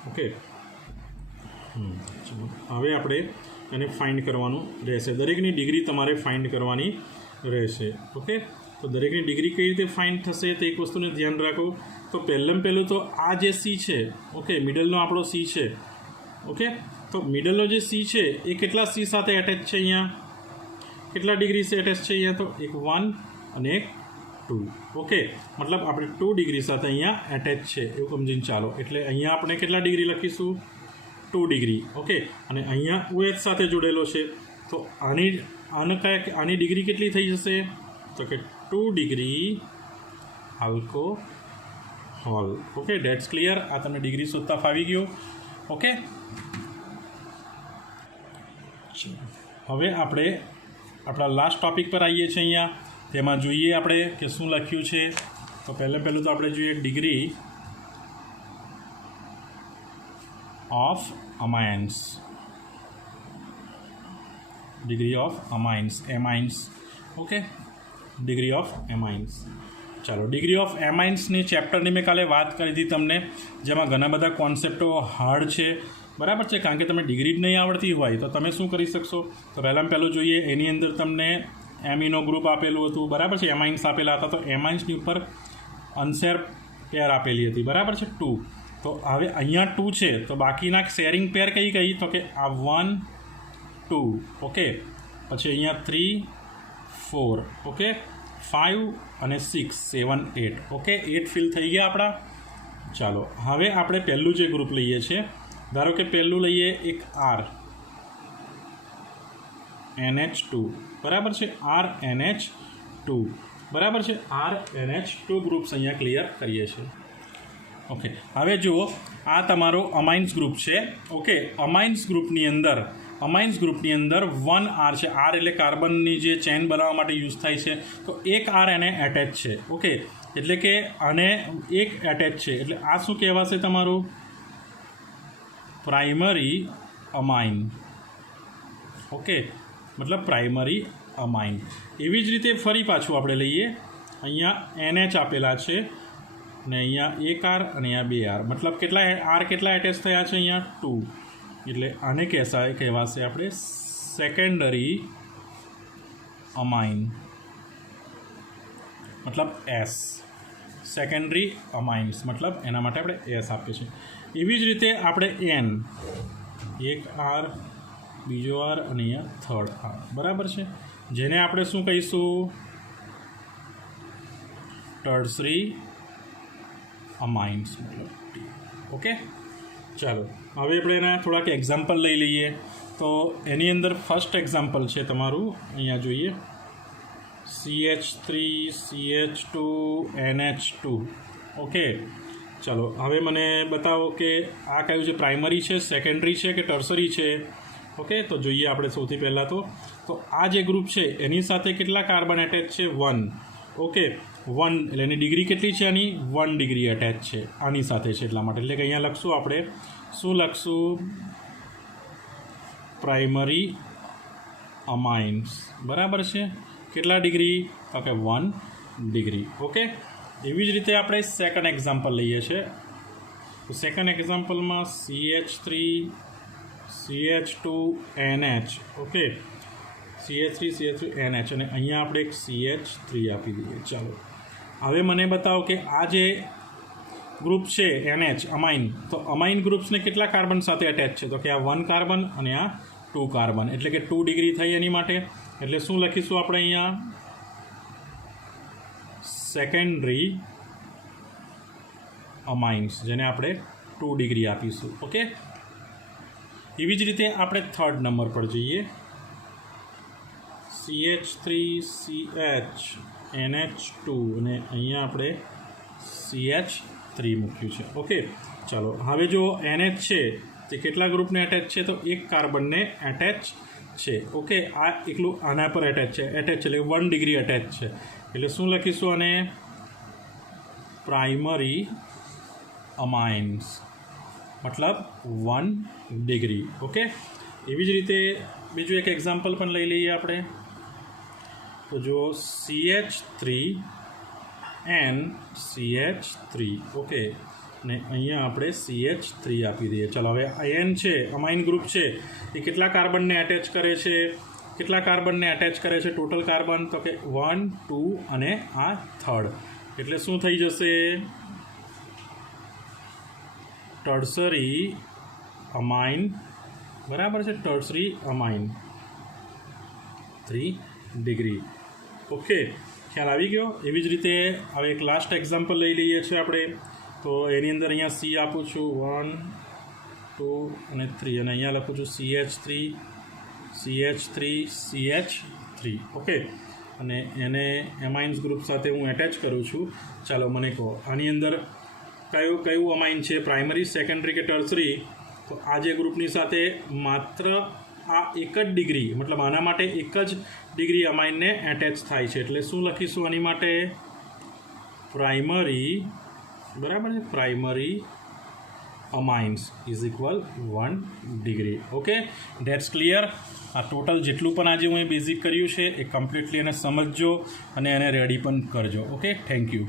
ઓકે, હવે આપણે એને ફાઇન્ડ કરવાનું રહેશે। દરેકની ડિગ્રી તમારે ફાઇન્ડ કરવાની રહેશે। ઓકે, તો દરેકની ડિગ્રી કઈ રીતે ફાઇન્ડ થશે તો એક વસ્તુને ધ્યાન રાખો તો પહેલું તો આ જે C છે ઓકે મિડલનો આપણો C છે ઓકે તો મિડલનો જે C છે એ કેટલા C સાથે એટેચ છે અહીંયા કેટલા ડિગ્રી સે એટેચ છે અહીંયા તો એક 1 અને એક 2 ઓકે મતલબ આપણે 2 ડિગ્રી સાથે અહીંયા એટેચ છે એવું સમજીને ચાલો એટલે અહીંયા આપણે કેટલા ડિગ્રી લખીશું 2 ડિગ્રી ઓકે અને અહીંયા OH સાથે જોડેલો છે તો આની ડિગ્રી કેટલી થઈ જશે તો કે 2 degree alcohol. Okay that's clear. આ તમને ડિગ્રી શોધતા ફાવી ગયો। ઓકે હવે આપણે આપણા લાસ્ટ ટોપિક પર આવીએ છીએ। અહીંયા તેમાં જોઈએ આપણે કે શું લખ્યું છે તો પહેલું તો આપણે જોઈએ degree of amines amines okay degree of amines. ચાલો ડિગ્રી ઓફ એમાઇન્સની ચેપ્ટરની મેં કાલે વાત કરી હતી તમને જેમાં ઘણા બધા કોન્સેપ્ટો હાર્ડ છે બરાબર છે કારણ કે તમે ડિગ્રી જ નહીં આવડતી હોય તો તમે શું કરી શકશો તો પહેલું જોઈએ એની અંદર તમને એમિનો ગ્રુપ આપેલું હતું બરાબર છે એમાઇન્સ આપેલા હતા તો એમાઇન્સની ઉપર અનશેર પેર આપેલી હતી બરાબર છે 2 તો હવે અહીંયા 2 છે તો બાકીના શેરિંગ પેર કઈ તો કે આ 1 2 ઓકે પછી અહીંયા 3 4 ઓકે 5 અને 6 7 8 ઓકે 8 ફિલ થઈ ગયા આપણા। ચાલો હવે આપણે પહેલું જે ગ્રુપ લઈએ છીએ ધારો કે પહેલું લઈએ એક R NH2 બરાબર છે RNH2 બરાબર છે RNH2 ગ્રુપ્સ અહીંયા ક્લિયર કરીએ છીએ। ઓકે, હવે જુઓ આ તમારો અમાઇન્સ ગ્રુપ છે. ઓકે, અમાઇન્સ ગ્રુપની અંદર 1R છે. R એટલે કાર્બનની જે ચેન બનાવવા માટે યુઝ થાય છે. તો એક R એને એટેચ છે. ઓકે, એટલે કે આને એક એટેચ છે એટલે આ શું કહેવાશે તમારું? પ્રાઇમરી અમાઇન. ઓકે, મતલબ પ્રાઇમરી અમાઇન. એવી જ રીતે ફરી પાછું આપણે લઈએ. અહીંયા NH આપેલા છે ને અહીંયા એક R અને અહીંયા 2R. મતલબ કેટલા એટેચ થયા છે? અહીંયા 2. એટલે આને કહેવાશે આપણે સેકન્ડરી અમાઇન, મતલબ S. સેકન્ડરી અમાઇન્સ મતલબ એના માટે આપણે S આપીએ છીએ. એવી જ રીતે આપણે N, એક R, બીજો R અને અહીંયા થર્ડ R, બરાબર છે, જેને આપણે શું કહીશું? ટર્સરી અમાઇન્સ મતલબ T. ઓકે, ચાલો હવે આપણે એના થોડાક એક્ઝામ્પલ લઈ લઈએ. તો એની અંદર ફર્સ્ટ એક્ઝામ્પલ છે તમારું, અહીંયા જોઈએ CH3 CH2 NH2. ઓકે, ચાલો હવે મને બતાવો કે આ કયું છે? પ્રાઇમરી છે, સેકન્ડરી છે કે ટર્સરી છે? ઓકે, તો જોઈએ આપણે સૌથી પહેલાં તો આ જે ગ્રુપ છે એની સાથે કેટલા કાર્બન એટેચ છે? 1. ઓકે, 1 એટલે એની ડિગ્રી કેટલી છે? આની 1 ડિગ્રી એટેચ છે આની સાથે છે એટલા માટે. એટલે કે અહીંયા લખશું આપણે, શું લખશું? પ્રાઇમરી અમાઇન્સ, બરાબર છે. કેટલા ડિગ્રી? તો કે 1 ડિગ્રી. ઓકે, એવી જ રીતે આપણે સેકન્ડ એક્ઝામ્પલ લઈએ છીએ. તો સેકન્ડ એક્ઝામ્પલમાં CH3 CH2 NH. Okay, CH3 CH2 NH અને અહીંયા આપણે એક CH3 આપી દઈએ. ચાલો હવે મને બતાવો કે આ જે ગ્રુપ છે NH અમાઇન, તો અમાઇન ગ્રુપ્સને કેટલા કાર્બન સાથે એટેચ છે? તો કે આ 1 કાર્બન અને આ 2 કાર્બન, એટલે કે 2 ડિગ્રી થઈ એની માટે. એટલે શું લખીશું આપણે અહીંયા? સેકન્ડરી અમાઇન્સ, જેને આપણે 2 ડિગ્રી આપીશું. ઓકે, એવી જ રીતે આપણે થર્ડ નંબર પર જઈએ. CH3 CH NH2 અને અહીંયા આપણે CH3 મૂક્યું છે. ઓકે, ચાલો હવે જો NH છે તે કેટલા ગ્રુપને એટેચ છે? તો એક કાર્બનને એટેચ છે. ઓકે, આ એકલું આના પર એટેચ છે. એટેચ એટલે 1 ડિગ્રી એટેચ છે. એટલે શું લખીશું આને? પ્રાઇમરી અમાઇન્સ, મતલબ 1 ડિગ્રી. ઓકે, એવી જ રીતે બીજું એક એક્ઝામ્પલ પણ લઈ લઈએ આપણે. તો જો CH3 NCH3. ઓકે, ને અહીંયા આપણે CH3 આપી દઈએ. ચાલો હવે N છે, અમાઇન ગ્રુપ છે, એ કેટલા કાર્બનને એટેચ કરે છે? Total carbon? તો કે 1 2 અને આ થર્ડ. એટલે શું થઈ જશે? ટર્સરી અમાઇન, બરાબર છે, ટર્સરી અમાઇન 3 ડિગ્રી. ઓકે, ખ્યાલ આવી ગયો. એવી જ રીતે હવે એક લાસ્ટ એક્ઝામ્પલ લઈ લઈએ છીએ આપણે. તો એની અંદર અહીંયા C આપું છું 1 2 અને 3 અને અહીંયા લખું છું CH3 CH3 CH3. ઓકે, અને એને એમાઇન્સ ગ્રુપ સાથે હું એટેચ કરું છું. ચાલો મને કહો આની અંદર કયું અમાઇન છે? પ્રાઇમરી, સેકન્ડરી કે ટર્સરી? તો આ જે ગ્રુપની સાથે માત્ર આ એક જ ડિગ્રી, મતલબ આના માટે એક જ ડિગ્રી અમાઇનને એટેચ થાય છે. એટલે શું લખીશું આની માટે? પ્રાઇમરી, બરાબર છે, primary amines is equal 1 degree. Okay, that's clear. આ ટોટલ જેટલું પણ આજે હું એ બેઝિક કર્યું છે એ કમ્પ્લીટલી એને સમજજો અને એને રેડી પણ કરજો. Okay, thank you.